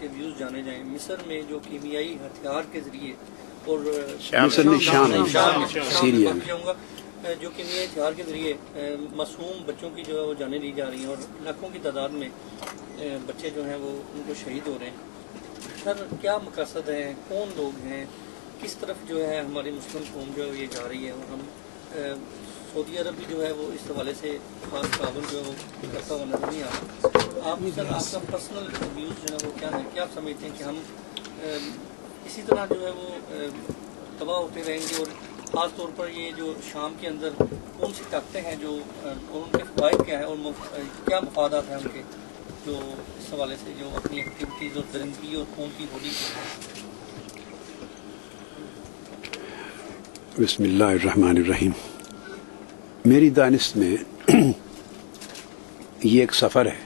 کے ویوز جانے جائیں، مصر میں جو کیمیائی ہتھیار کے ذریعے اور مصر میں شام سیریا میں جو کیمیائی ہتھیار کے ذریعے معصوم بچوں کی جو ہے وہ جانیں لی جا رہی ہیں اور لاکھوں کی تعداد میں بچے جو ہیں وہ ان کو شہید ہو رہے ہیں. سر کیا مقاصد ہیں، کون لوگ ہیں، کس طرف جو ہے ہماری مسلم قوم جو ہے یہ جا رہی ہے؟ اور ہم سعودی عرب بھی جو ہے وہ اس حوالے سے خاص تعاون جو ہے وہ کرتا ہوا نظر نہیں آ رہا. آپ سر آپ کا پرسنل ویوز جو ہے وہ کیا ہے، کیا آپ سمجھتے ہیں کہ ہم اسی طرح جو ہے وہ تباہ ہوتے رہیں گے؟ اور خاص طور پر یہ جو شام کے اندر کون سی طاقتیں ہیں جو اور ان کے فوائد کیا ہیں اور کیا مفادات ہیں ان کے، جو اس حوالے سے جو اپنی ایکٹیویٹیز اور درندگی اور قوم کی ہولی کی ہیں؟ بسم اللہ الرحمن الرحیم. میری دانست میں یہ ایک سفر ہے.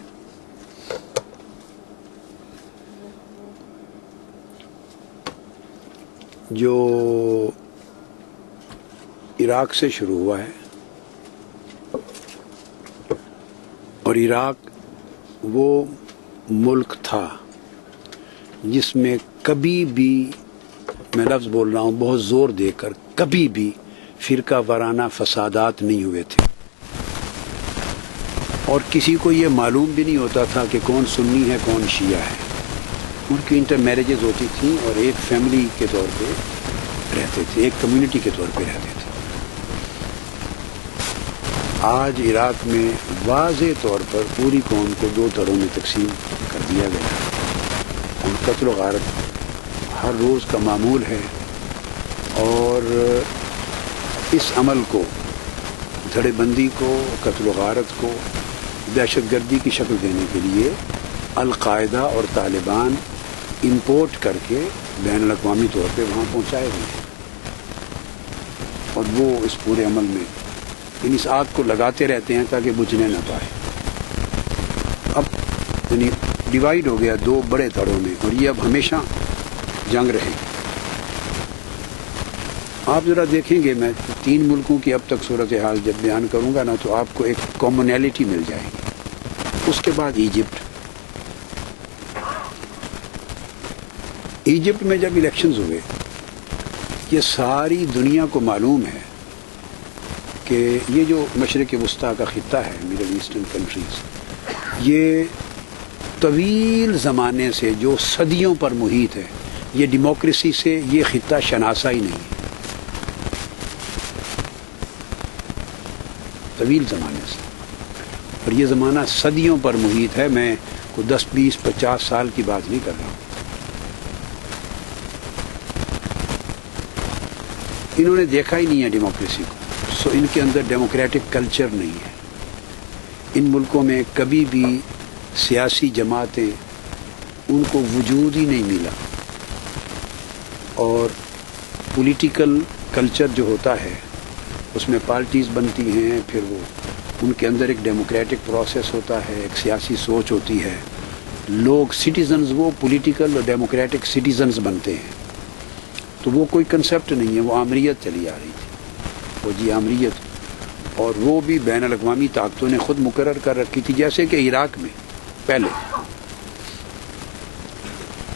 جو عراق سے شروع ہوا ہے، اور عراق وہ ملک تھا جس میں کبھی بھی، میں لفظ بول رہا ہوں بہت زور دے کر، کبھی بھی فرقہ وارانہ فسادات نہیں ہوئے تھے، اور کسی کو یہ معلوم بھی نہیں ہوتا تھا کہ کون سنی ہے کون شیعہ ہے. ان کی انٹر میرجز ہوتی تھیں اور ایک فیملی کے طور پہ رہتے تھے، ایک کمیونٹی کے طور پہ رہتے تھے. آج عراق میں واضح طور پر پوری قوم کو دو دھڑوں میں تقسیم کر دیا گیا ہے، اور قتل و غارت ہر روز کا معمول ہے. اور اس عمل کو، دھڑے بندی کو، قتل و غارت کو دہشت گردی کی شکل دینے کے لیے القاعدہ اور طالبان امپورٹ کر کے بین الاقوامی طور پہ وہاں پہنچائے ہوئے ہیں، اور وہ اس پورے عمل میں اس آگ کو لگاتے رہتے ہیں تاکہ بجھنے نہ پائے. اب یعنی ڈیوائیڈ ہو گیا دو بڑے دھڑوں میں، اور یہ اب ہمیشہ جنگ رہے گی. آپ ذرا دیکھیں گے، میں 3 ملکوں کی اب تک صورتحال جب بیان کروں گا نا تو آپ کو ایک کامنیلٹی مل جائے گی. اس کے بعد ایجپٹ میں جب الیکشنز ہوئے، یہ ساری دنیا کو معلوم ہے کہ یہ جو مشرق وسطیٰ کا خطہ ہے، مڈل ایسٹرن کنٹریز، یہ طویل زمانے سے جو صدیوں پر محیط ہے، یہ ڈیموکریسی سے یہ خطہ شناسا ہی نہیں ہے. طویل زمانے سے، اور یہ زمانہ صدیوں پر محیط ہے. میں کوئی 10 20 50 سال کی بات نہیں کر رہا ہوں. انہوں نے دیکھا ہی نہیں ہے ڈیموکریسی کو، سو ان کے اندر ڈیموکریٹک کلچر نہیں ہے. ان ملکوں میں کبھی بھی سیاسی جماعتیں ان کو وجود ہی نہیں ملا، اور پولیٹیکل کلچر جو ہوتا ہے اس میں پارٹیز بنتی ہیں، پھر وہ ان کے اندر ایک ڈیموکریٹک پروسیس ہوتا ہے، ایک سیاسی سوچ ہوتی ہے. لوگ سٹیزنز، وہ پولیٹیکل اور ڈیموکریٹک سٹیزنز بنتے ہیں. تو وہ کوئی کنسیپٹ نہیں ہے، وہ آمریت چلی آ رہی تھی، وہ جی آمریت، اور وہ بھی بین الاقوامی طاقتوں نے خود مقرر کر رکھی تھی، جیسے کہ عراق میں پہلے.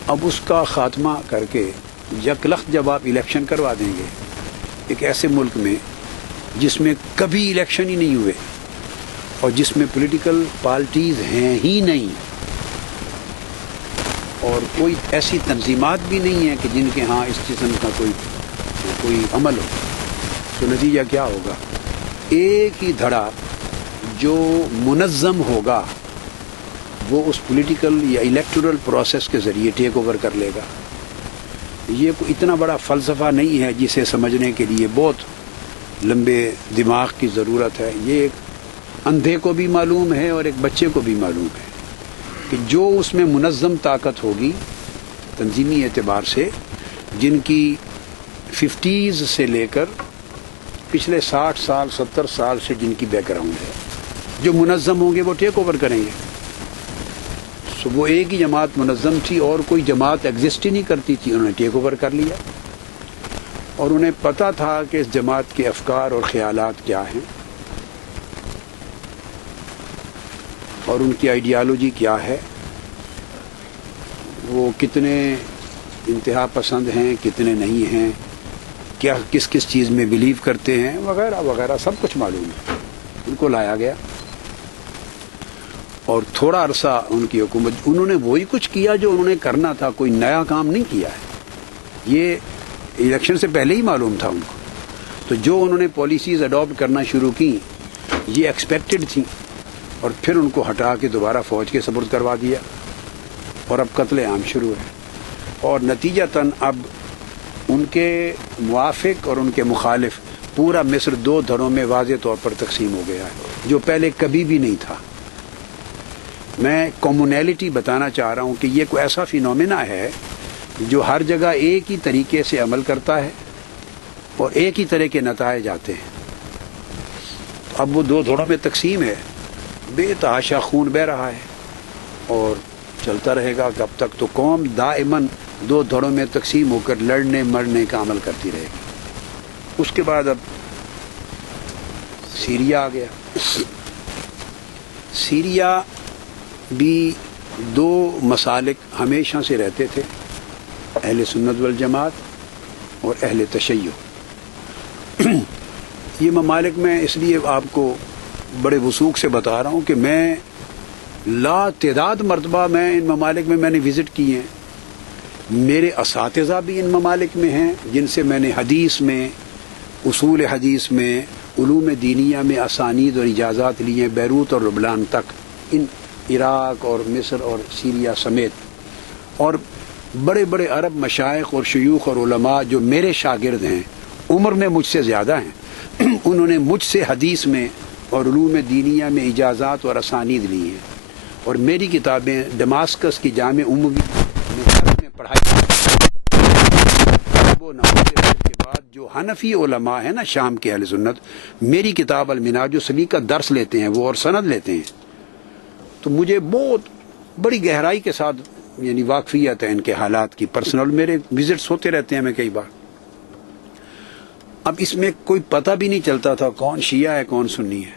اب اس کا خاتمہ کر کے یکلخت جب آپ الیکشن کروا دیں گے ایک ایسے ملک میں جس میں کبھی الیکشن ہی نہیں ہوئے، اور جس میں پولیٹیکل پارٹیز ہیں ہی نہیں، اور کوئی ایسی تنظیمات بھی نہیں ہیں کہ جن کے ہاں اس قسم کا کوئی عمل ہو، تو نتیجہ کیا ہوگا؟ ایک ہی دھڑا جو منظم ہوگا وہ اس پولیٹیکل یا الیکٹورل پروسیس کے ذریعے ٹیک اوور کر لے گا. یہ کوئی اتنا بڑا فلسفہ نہیں ہے جسے سمجھنے کے لیے بہت لمبے دماغ کی ضرورت ہے. یہ ایک اندھے کو بھی معلوم ہے اور ایک بچے کو بھی معلوم ہے کہ جو اس میں منظم طاقت ہوگی تنظیمی اعتبار سے، جن کی 50s سے لے کر پچھلے 60 سال 70 سال سے جن کی بیک گراؤنڈ ہے، جو منظم ہوں گے وہ ٹیک اوور کریں گے. سو وہ ایک ہی جماعت منظم تھی اور کوئی جماعت ایگزسٹ ہی نہیں کرتی تھی، انہوں نے ٹیک اوور کر لیا، اور انہیں پتہ تھا کہ اس جماعت کے افکار اور خیالات کیا ہیں اور ان کی آئیڈیالوجی کیا ہے. وہ کتنے انتہا پسند ہیں کتنے نہیں ہیں، کیا کس کس چیز میں بلیو کرتے ہیں وغیرہ وغیرہ سب کچھ معلوم ہے. ان کو لایا گیا اور تھوڑا عرصہ ان کی حکومت، انہوں نے وہی کچھ کیا جو انہوں نے کرنا تھا، کوئی نیا کام نہیں کیا ہے. یہ الیکشن سے پہلے ہی معلوم تھا ان کو. تو جو انہوں نے پالیسیز اڈاپٹ کرنا شروع کی یہ ایکسپیکٹڈ تھیں، اور پھر ان کو ہٹا کے دوبارہ فوج کے سپرد کروا دیا، اور اب قتل عام شروع ہے. اور نتیجتاً اب ان کے موافق اور ان کے مخالف پورا مصر 2 دھڑوں میں واضح طور پر تقسیم ہو گیا ہے، جو پہلے کبھی بھی نہیں تھا. میں کمیونلٹی بتانا چاہ رہا ہوں کہ یہ کوئی ایسا فینومینا ہے جو ہر جگہ ایک ہی طریقے سے عمل کرتا ہے اور ایک ہی طرح کے نتائج آتے ہیں. اب وہ 2 دھڑوں میں تقسیم ہے، بے تحاشا خون بہہ رہا ہے اور چلتا رہے گا کب تک. تو قوم دائماً 2 دھڑوں میں تقسیم ہو کر لڑنے مرنے کا عمل کرتی رہے گی. اس کے بعد اب سیریا آ گیا. سیریا بھی 2 مسالک ہمیشہ سے رہتے تھے، اہل سنت والجماعت اور اہل تشیع. یہ ممالک میں اس لیے آپ کو بڑے وثوق سے بتا رہا ہوں کہ میں لا تعداد مرتبہ میں ان ممالک میں نے وزٹ کی ہیں. میرے اساتذہ بھی ان ممالک میں ہیں جن سے میں نے حدیث میں، اصول حدیث میں، علوم دینیہ میں اسانید اور اجازات لی ہیں، بیروت اور لبنان تک، ان عراق اور مصر اور سیریا سمیت. اور بڑے بڑے عرب مشائخ اور شیوخ اور علماء جو میرے شاگرد ہیں، عمر میں مجھ سے زیادہ ہیں، انہوں نے مجھ سے حدیث میں اور علوم دینیہ میں اجازات اور اسانید لی ہیں. اور میری کتابیں دماسکس کی جامع عمومی میں پڑھائی وہ کے بعد جو حنفی علماء ہیں نا شام کے اہل سنت، میری کتاب المناج جو سبھی کا درس لیتے ہیں وہ اور سند لیتے ہیں. تو مجھے بہت بڑی گہرائی کے ساتھ یعنی واقفیت ہے ان کے حالات کی. پرسنل میرے وزٹس ہوتے رہتے ہیں میں کئی بار. اب اس میں کوئی پتہ بھی نہیں چلتا تھا کون شیعہ ہے کون سنی ہے.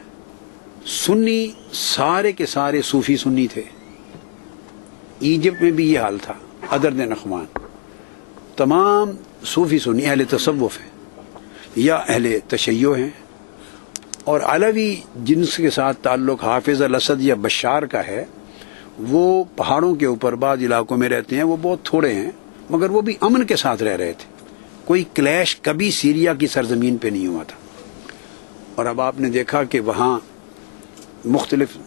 سنی سارے کے سارے صوفی سنی تھے. ایجپٹ میں بھی یہ حال تھا، ادر دین اخوان تمام صوفی سنی اہل تصوف ہیں یا اہل تشیع ہیں. اور علوی جن کے ساتھ تعلق حافظ الاسد یا بشار کا ہے وہ پہاڑوں کے اوپر بعض علاقوں میں رہتے ہیں، وہ بہت تھوڑے ہیں مگر وہ بھی امن کے ساتھ رہ رہے تھے. کوئی کلیش کبھی سیریا کی سرزمین پہ نہیں ہوا تھا. اور اب آپ نے دیکھا کہ وہاں مختلف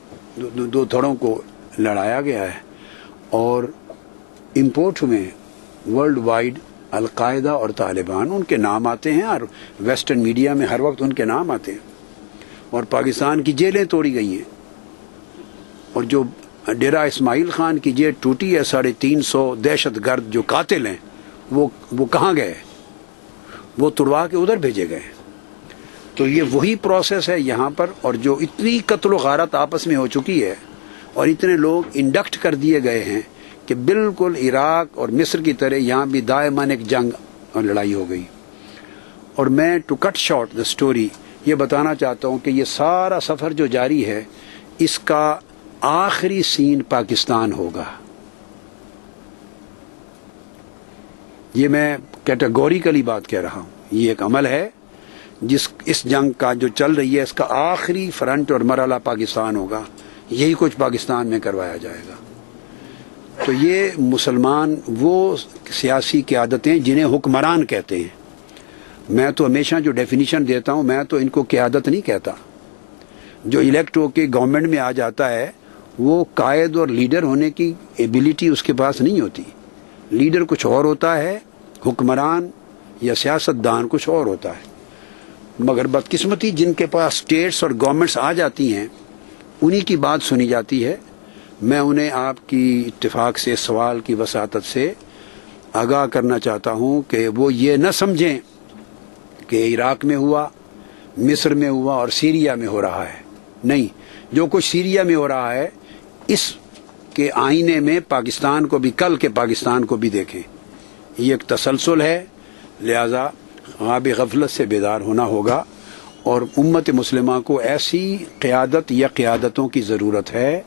2 دھڑوں کو لڑایا گیا ہے اور امپورٹ میں ورلڈ وائڈ القاعدہ اور طالبان ان کے نام آتے ہیں، اور ویسٹرن میڈیا میں ہر وقت ان کے نام آتے ہیں. اور پاکستان کی جیلیں توڑی گئی ہیں، اور جو ڈیرہ اسماعیل خان کی جیل ٹوٹی ہے 350 دہشت گرد جو قاتل ہیں وہ کہاں گئے؟ وہ تڑوا کے ادھر بھیجے گئے. تو یہ وہی پروسیس ہے یہاں پر. اور جو اتنی قتل و غارت آپس میں ہو چکی ہے اور اتنے لوگ انڈکٹ کر دیے گئے ہیں کہ بالکل عراق اور مصر کی طرح یہاں بھی دائماً ایک جنگ اور لڑائی ہو گئی. اور میں to cut short the story یہ بتانا چاہتا ہوں کہ یہ سارا سفر جو جاری ہے اس کا آخری سین پاکستان ہوگا. یہ میں کیٹیگوریکلی بات کہہ رہا ہوں. یہ ایک عمل ہے اس جنگ کا جو چل رہی ہے اس کا آخری فرنٹ اور مرحلہ پاکستان ہوگا. یہی کچھ پاکستان میں کروایا جائے گا. تو یہ مسلمان وہ سیاسی قیادتیں جنہیں حکمران کہتے ہیں، میں تو ہمیشہ جو ڈیفینیشن دیتا ہوں میں تو ان کو قیادت نہیں کہتا. جو الیکٹ ہو کے گورنمنٹ میں آ جاتا ہے وہ قائد اور لیڈر ہونے کی ایبلٹی اس کے پاس نہیں ہوتی. لیڈر کچھ اور ہوتا ہے، حکمران یا سیاستدان کچھ اور ہوتا ہے. مگر بدقسمتی جن کے پاس اسٹیٹس اور گورنمنٹس آ جاتی ہیں انہی کی بات سنی جاتی ہے. میں انہیں آپ کی اتفاق سے سوال کی وساطت سے آگاہ کرنا چاہتا ہوں کہ وہ یہ نہ سمجھیں کہ عراق میں ہوا، مصر میں ہوا اور سیریا میں ہو رہا ہے. نہیں، جو کچھ سیریا میں ہو رہا ہے اس کے آئینے میں پاکستان کو بھی، کل کے پاکستان کو بھی دیکھیں. یہ ایک تسلسل ہے، لہذا خواب غفلت سے بیدار ہونا ہوگا. اور امت مسلمہ کو ایسی قیادت یا قیادتوں کی ضرورت ہے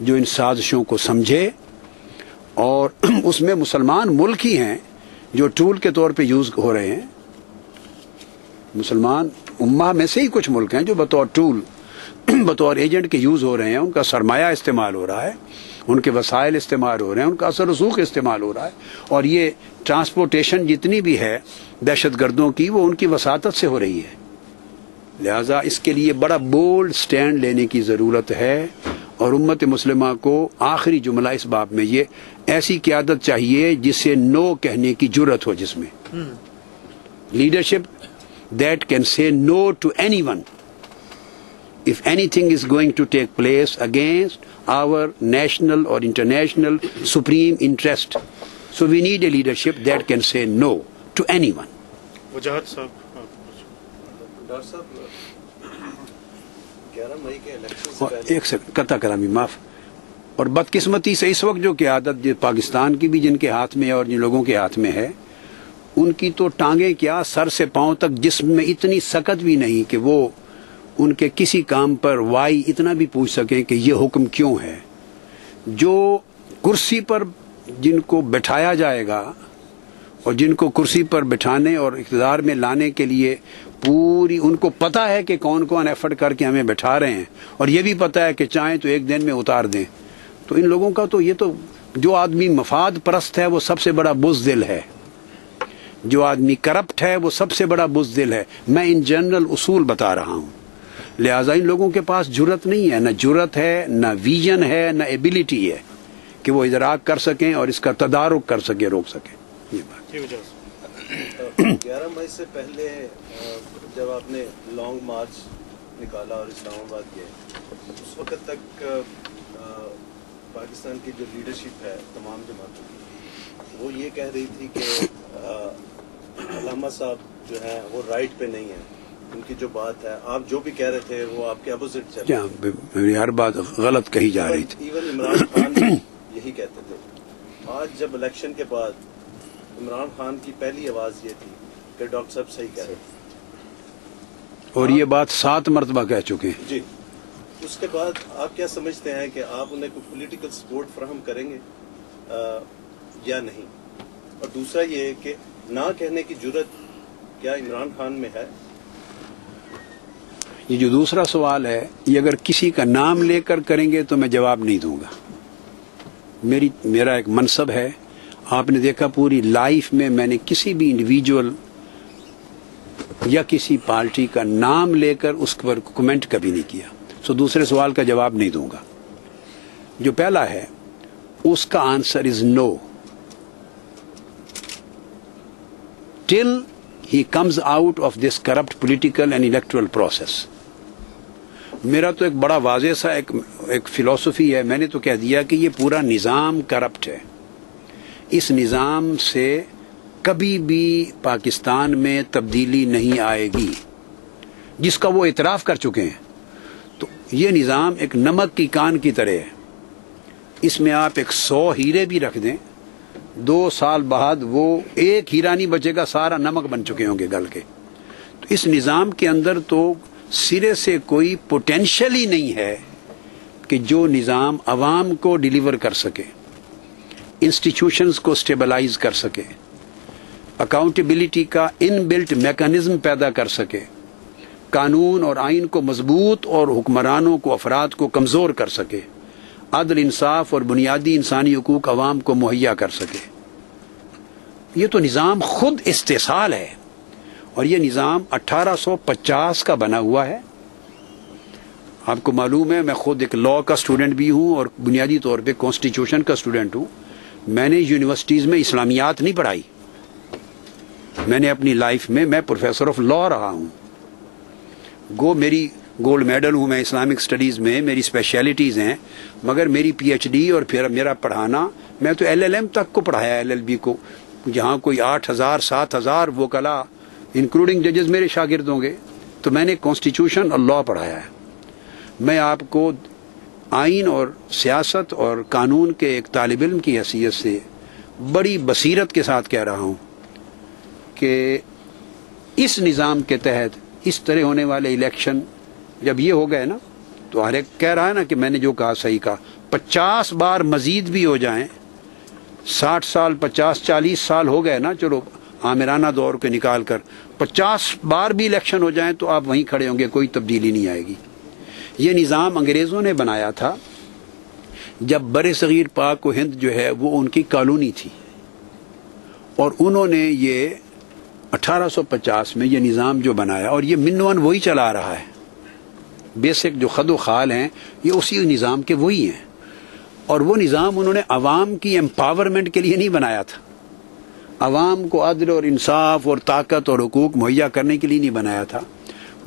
جو ان سازشوں کو سمجھے اور اس میں مسلمان ملک ہی ہیں جو ٹول کے طور پہ یوز ہو رہے ہیں. مسلمان امہ میں سے ہی کچھ ملک ہیں جو بطور ٹول بطور ایجنٹ کے یوز ہو رہے ہیں. ان کا سرمایہ استعمال ہو رہا ہے, ان کے وسائل استعمال ہو رہے ہیں, ان کا اثر رسوخ استعمال ہو رہا ہے. اور یہ ٹرانسپورٹیشن جتنی بھی ہے دہشت گردوں کی وہ ان کی وساطت سے ہو رہی ہے. لہذا اس کے لیے بڑا بولڈ سٹینڈ لینے کی ضرورت ہے. اور امت مسلمہ کو آخری جملہ اس باب میں یہ ایسی قیادت چاہیے جسے نو کہنے کی جرت ہو, جس میں leadership that can say no to anyone if anything is going to take place against our national or international supreme interest. So we need a leadership that can say no to anyone. وجاہت صاحب. Doctor صاحب 11 مئی کے election سے پہلے ایک second قطع کلامی معاف. اور بدقسمتی سے اس وقت جو قیادت پاکستان کی بھی جن کے ہاتھ میں ہے اور جن لوگوں کے ہاتھ میں ہے, ان کی تو ٹانگیں کیا سر سے پاؤں تک جسم میں اتنی سکت بھی نہیں کہ وہ ان کے کسی کام پر وائی اتنا بھی پوچھ سکیں کہ یہ حکم کیوں ہے. جو کرسی پر جن کو بٹھایا جائے گا اور جن کو کرسی پر بٹھانے اور اقتدار میں لانے کے لیے پوری ان کو پتہ ہے کہ کون کون ایفرٹ کر کے ہمیں بٹھا رہے ہیں, اور یہ بھی پتہ ہے کہ چاہیں تو ایک دن میں اتار دیں, تو ان لوگوں کا تو یہ تو جو آدمی مفاد پرست ہے وہ سب سے بڑا بزدل ہے, جو آدمی کرپٹ ہے وہ سب سے بڑا بزدل ہے. میں ان جنرل اصول بتا رہا ہوں. لہذا ان لوگوں کے پاس جرت نہیں ہے, نہ جرت ہے, نہ ویژن ہے, نہ ایبلٹی ہے کہ وہ ادراک کر سکیں اور اس کا تدارک کر سکیں, روک سکیں. یہ بات 11 مئی سے پہلے جب آپ نے لانگ مارچ نکالا اور اسلام آباد گئے, اس وقت تک پاکستان کی جو لیڈرشپ ہے تمام جماعتوں کی وہ یہ کہہ رہی تھی کہ علامہ صاحب جو ہیں وہ رائٹ پہ نہیں ہیں, ان کی جو بات ہے آپ جو بھی کہہ رہے تھے وہ آپ کے اپوزٹ چل رہے میری ہر بات غلط کہی جا رہی تھی. ایون عمران خان بھی یہی کہتے تھے. آج جب الیکشن کے بعد عمران خان کی پہلی آواز یہ تھی کہ ڈاکٹر صاحب صحیح کہہ رہے تھے, اور یہ بات 7 مرتبہ کہہ چکے ہیں. جی. اس کے بعد آپ کیا سمجھتے ہیں کہ آپ انہیں کوئی پولیٹیکل سپورٹ فراہم کریں گے یا نہیں؟ اور دوسرا یہ کہ نہ کہنے کی جرت کیا عمران خان میں ہے؟ یہ جو دوسرا سوال ہے یہ اگر کسی کا نام لے کر کریں گے تو میں جواب نہیں دوں گا. میرا ایک منصب ہے, آپ نے دیکھا پوری لائف میں میں نے کسی بھی انڈیویجول یا کسی پارٹی کا نام لے کر اس پر کمنٹ کبھی نہیں کیا. سو دوسرے سوال کا جواب نہیں دوں گا. جو پہلا ہے اس کا answer is no. Till he comes out of this corrupt political and electoral process. میرا تو ایک بڑا واضح سا ایک فلسفی ہے, میں نے تو کہہ دیا کہ یہ پورا نظام کرپٹ ہے. اس نظام سے کبھی بھی پاکستان میں تبدیلی نہیں آئے گی, جس کا وہ اعتراف کر چکے ہیں. تو یہ نظام ایک نمک کی کان کی طرح ہے. اس میں آپ 100 ہیرے بھی رکھ دیں, 2 سال بعد وہ ایک ہیرا نہیں بچے گا, سارا نمک بن چکے ہوں گے گل کے. تو اس نظام کے اندر تو سرے سے کوئی پوٹینشل ہی نہیں ہے کہ جو نظام عوام کو ڈیلیور کر سکے, انسٹیٹیوشنز کو سٹیبلائز کر سکے, اکاؤنٹیبلٹی کا ان بلٹ میکانزم پیدا کر سکے, قانون اور آئین کو مضبوط اور حکمرانوں کو افراد کو کمزور کر سکے, عدل انصاف اور بنیادی انسانی حقوق عوام کو مہیا کر سکے. یہ تو نظام خود استحصال ہے, اور یہ نظام 1850 کا بنا ہوا ہے. آپ کو معلوم ہے میں خود ایک لاء کا اسٹوڈنٹ بھی ہوں اور بنیادی طور پہ کانسٹیٹیوشن کا اسٹوڈنٹ ہوں. میں نے یونیورسٹیز میں اسلامیات نہیں پڑھائی. میں نے اپنی لائف میں پروفیسر آف لاء رہا ہوں. میری گولڈ میڈل ہوں میں اسلامک سٹڈیز میں, میری اسپیشلٹیز ہیں, مگر میری پی ایچ ڈی اور پھر میرا پڑھانا, میں تو LLM تک کو پڑھایا, LLB کو, جہاں کوئی 8,000 7,000 وکلاء انکلوڈنگ ججز میرے شاگرد ہوں گے. تو میں نے کانسٹیٹیوشن اور لاء پڑھایا ہے. میں آپ کو آئین اور سیاست اور قانون کے ایک طالب علم کی حیثیت سے بڑی بصیرت کے ساتھ کہہ رہا ہوں کہ اس نظام کے تحت اس طرح ہونے والے الیکشن جب یہ ہو گئے نا, تو ہر ایک کہہ رہا ہے نا کہ میں نے جو کہا صحیح کہا, 50 بار مزید بھی ہو جائیں 60 साल 50-40 साल हो गए ना, चलो आमिराना दौर के निकाल कर 50 बार भी इलेक्शन हो जाए तो आप वहीं खड़े होंगे, कोई तब्दीली नहीं आएगी। ये निज़ाम अंग्रेज़ों ने बनाया था जब बरे सगीर पाक व हिंद जो है वो उनकी कॉलोनी थी, और उन्होंने ये 1850 में ये निज़ाम जो बनाया, और ये मिन्नवन वही चला रहा है। बेसिक जो खदो खाल हैं ये उसी निज़ाम के वही हैं, और वो निज़ाम उन्होंने अवाम की एम्पावरमेंट के लिए नहीं बनाया था, अवाम को अदल और इंसाफ और ताकत और हुकूक मुहैया करने के लिए नहीं बनाया था,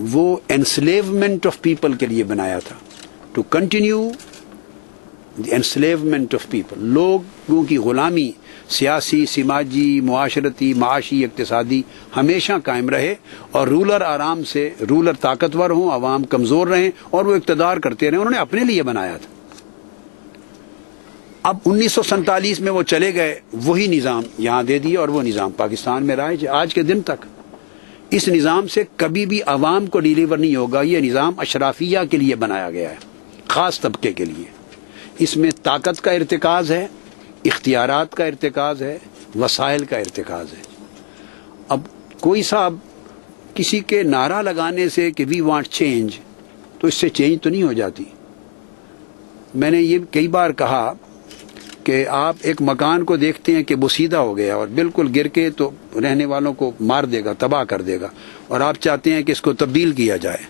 वो एनस्लेवमेंट ऑफ पीपल के लिए बनाया था, to continue the enslavement of people. लोगों की गुलामी सियासी, समाजी, मुआशरती, माशी, इक्तिसादी हमेशा कायम रहे, और रूलर आराम से, रूलर ताकतवर हों, अवाम कमज़ोर रहें और वो इक़्तिदार करते रहें। उन्होंने अपने लिए बनाया था। अब 1947 में वो चले गए, वही निज़ाम यहाँ दे दिया, और वो निज़ाम पाकिस्तान में राइज है आज के दिन तक। इस निज़ाम से कभी भी अवाम को डिलीवर नहीं होगा। ये निज़ाम अशराफिया के लिए बनाया गया है, ख़ास तबके के लिए। इसमें ताकत का इर्तिकाज़ है, इख्तियारात का इर्तिकाज़ है, वसाइल का इर्तिकाज़ है। अब कोई साहब किसी के नारा लगाने से कि वी वांट चेंज, तो इससे चेंज तो नहीं हो जाती। मैंने ये कई बार कहा कि आप एक मकान को देखते हैं कि बोसीदा हो गया और बिल्कुल गिर के तो रहने वालों को मार देगा, तबाह कर देगा, और आप चाहते हैं कि इसको तब्दील किया जाए,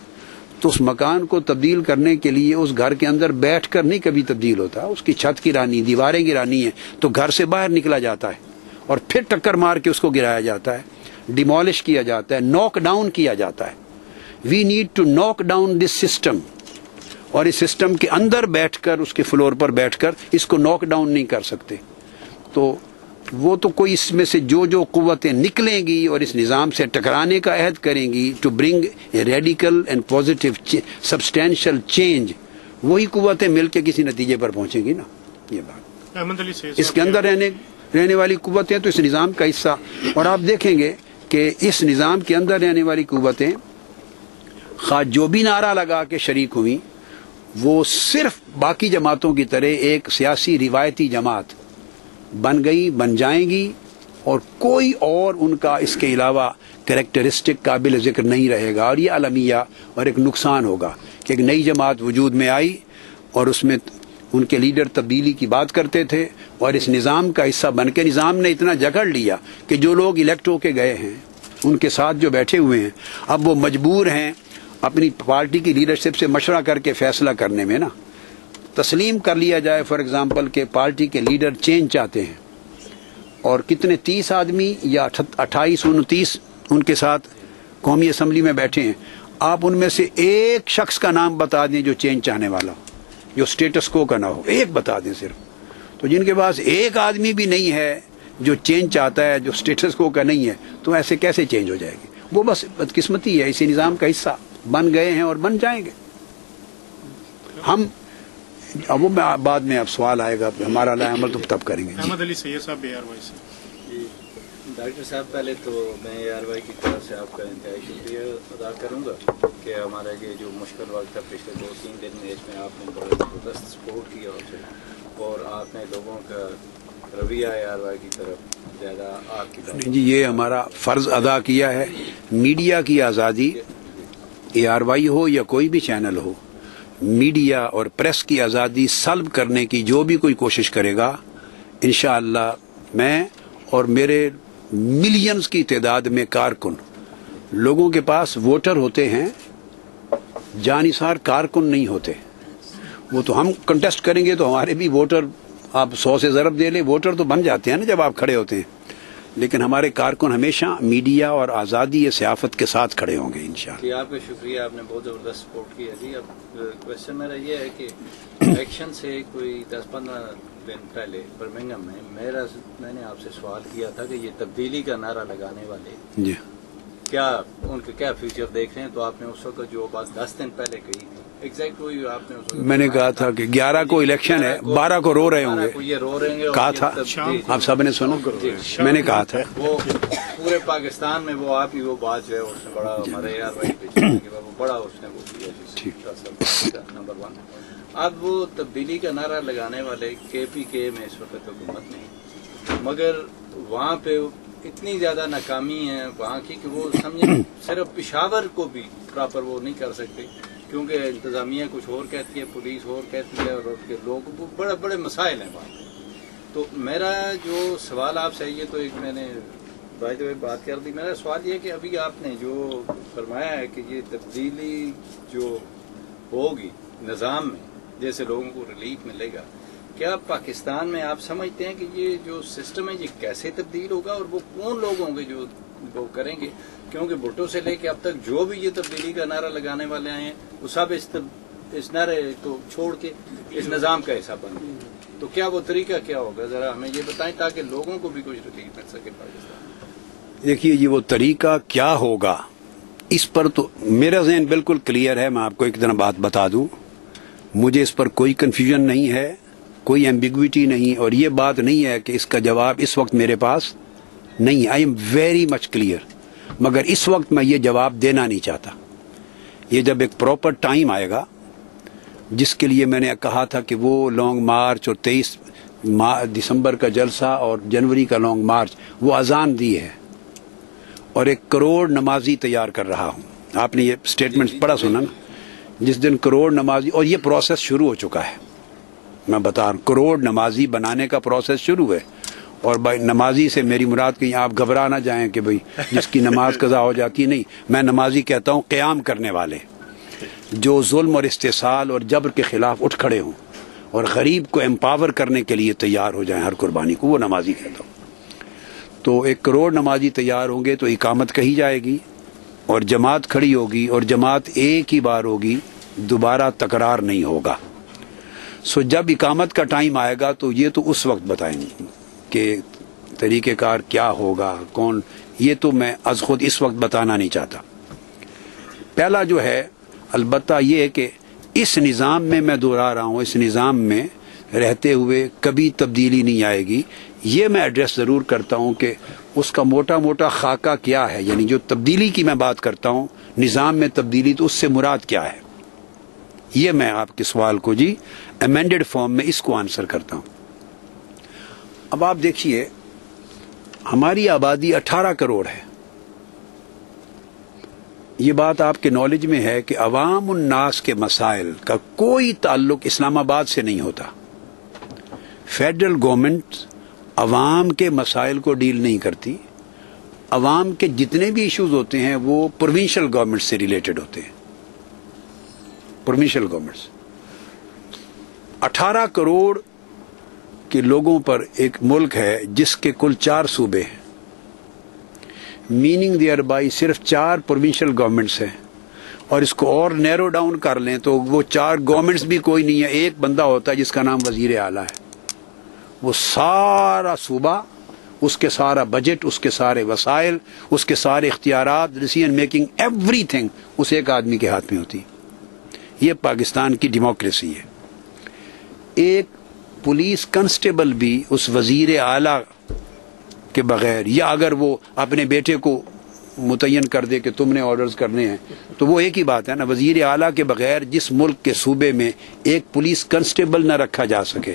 तो उस मकान को तब्दील करने के लिए उस घर के अंदर बैठ कर नहीं कभी तब्दील होता। उसकी छत गिरानी, दीवारें गिरानी है, तो घर से बाहर निकला जाता है और फिर टक्कर मार के उसको गिराया जाता है, डिमोलिश किया जाता है, नॉक डाउन किया जाता है। We need to knock down this system, और इस सिस्टम के अंदर बैठकर, उसके फ्लोर पर बैठकर इसको नॉक डाउन नहीं कर सकते। तो वो तो कोई इसमें से जो कुव्वतें निकलेंगी और इस निज़ाम से टकराने का अहद करेंगी to bring a radical and positive substantial change, वही कुव्वतें मिलकर किसी नतीजे पर पहुंचेंगी ना। ये बात अहमद अली से इसके अंदर रहने वाली कुव्वतें तो इस निज़ाम का हिस्सा, और आप देखेंगे कि इस निज़ाम के अंदर रहने वाली कुव्वतें खा जो भी नारा लगा के शरीक हुई, वो सिर्फ बाकी जमातों की तरह एक सियासी रिवायती जमात बन गई, बन जाएंगी, और कोई और उनका इसके अलावा कैरेक्टरिस्टिक काबिल ज़िक्र नहीं रहेगा। और ये अलमिया और एक नुकसान होगा कि एक नई जमात वजूद में आई और उसमें उनके लीडर तब्दीली की बात करते थे, और इस निज़ाम का हिस्सा बन के निज़ाम ने इतना जकड़ लिया कि जो लोग इलेक्ट होके गए हैं, उनके साथ जो बैठे हुए हैं, अब वो मजबूर हैं अपनी पार्टी की लीडरशिप से मशवरा करके फैसला करने में ना। तस्लीम कर लिया जाए फॉर एग्जांपल के पार्टी के लीडर चेंज चाहते हैं, और कितने 30 आदमी या 28-29 उनके साथ कौमी असम्बली में बैठे हैं, आप उनमें से एक शख्स का नाम बता दें जो चेंज चाहने वाला, जो स्टेटस को का ना हो, एक बता दें सिर्फ। तो जिनके पास एक आदमी भी नहीं है जो चेंज चाहता है, जो स्टेटस को का नहीं है, तो ऐसे कैसे चेंज हो जाएगी? वो बस बदकिस्मती है, इसी निज़ाम का हिस्सा बन गए हैं और बन जाएंगे। हम अब वो बाद में अब सवाल आएगा, हमारा अमल तो तब करेंगे। अहमद अली सैयद साहब ARY से। डॉक्टर साहब, पहले तो मैं ARY की तरफ से आपका इंतहाई शुक्रिया अदा करूँगा कि हमारा ये जो मुश्किल वक्त था पिछले 2-3 दिन में, इसमें आपने बड़ा ज़बरदस्त सपोर्ट किया और आपने लोगों का रवैया ARY की तरफ ज़्यादा आपकी जी, ये हमारा फ़र्ज़ अदा किया है। मीडिया की आज़ादी, ARY हो या कोई भी चैनल हो, मीडिया और प्रेस की आज़ादी सल्ब करने की जो भी कोई कोशिश करेगा, इंशाअल्लाह मैं और मेरे मिलियंस की तादाद में कारकुन, लोगों के पास वोटर होते हैं, जानिसार कारकुन नहीं होते। वो तो हम कंटेस्ट करेंगे तो हमारे भी वोटर, आप 100 से ज़रब दे ले, वोटर तो बन जाते हैं ना जब आप खड़े होते हैं, लेकिन हमारे कारकुन हमेशा मीडिया और आज़ादी सियाफत के साथ खड़े होंगे इंशाअल्लाह। आपका शुक्रिया, आपने बहुत ज़बरदस्त सपोर्ट किया जी। अब क्वेश्चन मेरा ये है कि इलेक्शन से कोई 10-15 दिन पहले बर्मिंघम में मैंने आपसे सवाल किया था कि ये तब्दीली का नारा लगाने वाले जी क्या उनके क्या फ्यूचर देख रहे हैं, तो आपने उस वक्त जो बात 10 दिन पहले कही थी, एग्जैक्ट वही आपने उस वक्त मैंने कहा था कि 11 को इलेक्शन है, 12 को रो रहे होंगे, ये रो रहे होंगे, कहा था। आप सब ने सुना, मैंने कहा था वो पूरे पाकिस्तान में वो आप ही वो बात जो है उसने बड़ा हमारे ARY पे वो बड़ा उसने वो किया नंबर 1। अब वो तब्दीली का नारा लगाने वाले KPK में इस वक्त हुकूमत नहीं, مگر وہاں پہ اتنی زیادہ ناکامی ہے وہاں کی کہ وہ سمجھیں صرف پشاور کو بھی پراپر وہ نہیں کر سکتے، کیونکہ انتظامیہ کچھ اور کہتی ہے، پولیس اور کہتی ہے، اور کے لوگ بڑے بڑے مسائل ہیں وہاں۔ تو میرا جو سوال آپ سے یہ تو ایک میں نے بھائی تو بات کر دی، میرا سوال یہ کہ ابھی آپ نے جو فرمایا ہے کہ یہ تبدیلی جو ہوگی نظام میں، جیسے لوگوں کو ریلیف ملے گا، کیا پاکستان میں آپ سمجھتے ہیں کہ یہ جو سسٹم ہے یہ کیسے تبدیل ہوگا اور وہ کون لوگ ہوں گے جو وہ کریں گے؟ کیونکہ بھٹو سے لے کے اب تک جو بھی یہ تبدیلی کا نعرہ لگانے والے آئے ہیں وہ سب اس نعرے کو چھوڑ کے اس نظام کا حصہ بن گئے۔ تو کیا وہ طریقہ کیا ہوگا، ذرا ہمیں یہ بتائیں تاکہ لوگوں کو بھی کچھ ریلیف مل سکے پاکستان۔ دیکھیے یہ وہ طریقہ کیا ہوگا اس پر تو میرا ذہن بالکل کلیئر ہے۔ میں آپ کو ایک دن بات بتا دوں، مجھے اس پر کوئی کنفیوژن نہیں ہے، کوئی ایمبیگوٹی نہیں، اور یہ بات نہیں ہے کہ اس کا جواب اس وقت میرے پاس نہیں ہے۔ I am very much clear, مگر اس وقت میں یہ جواب دینا نہیں چاہتا۔ یہ جب ایک پراپر ٹائم آئے گا، جس کے لیے میں نے کہا تھا کہ وہ لانگ مارچ اور 23 دسمبر کا جلسہ اور جنوری کا لانگ مارچ، وہ اذان دی ہے اور 1 کروڑ نمازی تیار کر رہا ہوں۔ آپ نے یہ سٹیٹمنٹ پڑھا سنا نا، جس دن کروڑ نمازی، اور یہ پروسیس شروع ہو چکا ہے، میں بتا رہا ہوں، کروڑ نمازی بنانے کا پروسیس شروع ہے۔ اور بھائی نمازی سے میری مراد کہیں آپ گھبرا نہ جائیں کہ بھئی جس کی نماز قضا ہو جاتی، نہیں، میں نمازی کہتا ہوں قیام کرنے والے، جو ظلم اور استحصال اور جبر کے خلاف اٹھ کھڑے ہوں اور غریب کو امپاور کرنے کے لیے تیار ہو جائیں ہر قربانی کو، وہ نمازی کہتا ہوں۔ تو 1 کروڑ نمازی تیار ہوں گے تو اقامت کہی جائے گی اور جماعت کھڑی ہوگی، اور جماعت ایک ہی بار ہوگی، دوبارہ تکرار نہیں ہوگا۔ سو جب اقامت کا ٹائم آئے گا تو یہ تو اس وقت بتائیں گے کہ طریقہ کار کیا ہوگا، کون، یہ تو میں از خود اس وقت بتانا نہیں چاہتا۔ پہلا جو ہے البتہ یہ ہے کہ اس نظام میں میں دہرا رہا ہوں، اس نظام میں رہتے ہوئے کبھی تبدیلی نہیں آئے گی۔ یہ میں ایڈریس ضرور کرتا ہوں کہ اس کا موٹا موٹا خاکہ کیا ہے، یعنی جو تبدیلی کی میں بات کرتا ہوں، نظام میں تبدیلی، تو اس سے مراد کیا ہے، یہ میں آپ کے سوال کو جی ایمینڈڈ فارم میں اس کو آنسر کرتا ہوں۔ اب آپ دیکھیے ہماری آبادی 18 کروڑ ہے۔ یہ بات آپ کے نالج میں ہے کہ عوام الناس کے مسائل کا کوئی تعلق اسلام آباد سے نہیں ہوتا۔ فیڈرل گورنمنٹ عوام کے مسائل کو ڈیل نہیں کرتی، عوام کے جتنے بھی ایشوز ہوتے ہیں وہ پروونشل گورنمنٹ سے ریلیٹڈ ہوتے ہیں، پروونشل گورنمنٹس۔ 18 کروڑ کے لوگوں پر ایک ملک ہے جس کے کل 4 صوبے ہیں، میننگ دیئر بائی صرف 4 پروونشل گورنمنٹس ہیں، اور اس کو اور نیرو ڈاؤن کر لیں تو وہ 4 گورنمنٹس بھی کوئی نہیں ہے، ایک بندہ ہوتا ہے جس کا نام وزیر اعلیٰ ہے۔ وہ سارا صوبہ، اس کے سارا بجٹ، اس کے سارے وسائل، اس کے سارے اختیارات، ڈیسیژن میکنگ، ایوری تھنگ اس ایک آدمی کے ہاتھ میں ہوتی۔ یہ پاکستان کی ڈیموکریسی ہے۔ ایک پولیس کنسٹیبل بھی اس وزیر اعلیٰ کے بغیر، یا اگر وہ اپنے بیٹے کو متعین کر دے کہ تم نے آرڈرز کرنے ہیں تو وہ ایک ہی بات ہے نا، وزیر اعلیٰ کے بغیر جس ملک کے صوبے میں ایک پولیس کنسٹیبل نہ رکھا جا سکے،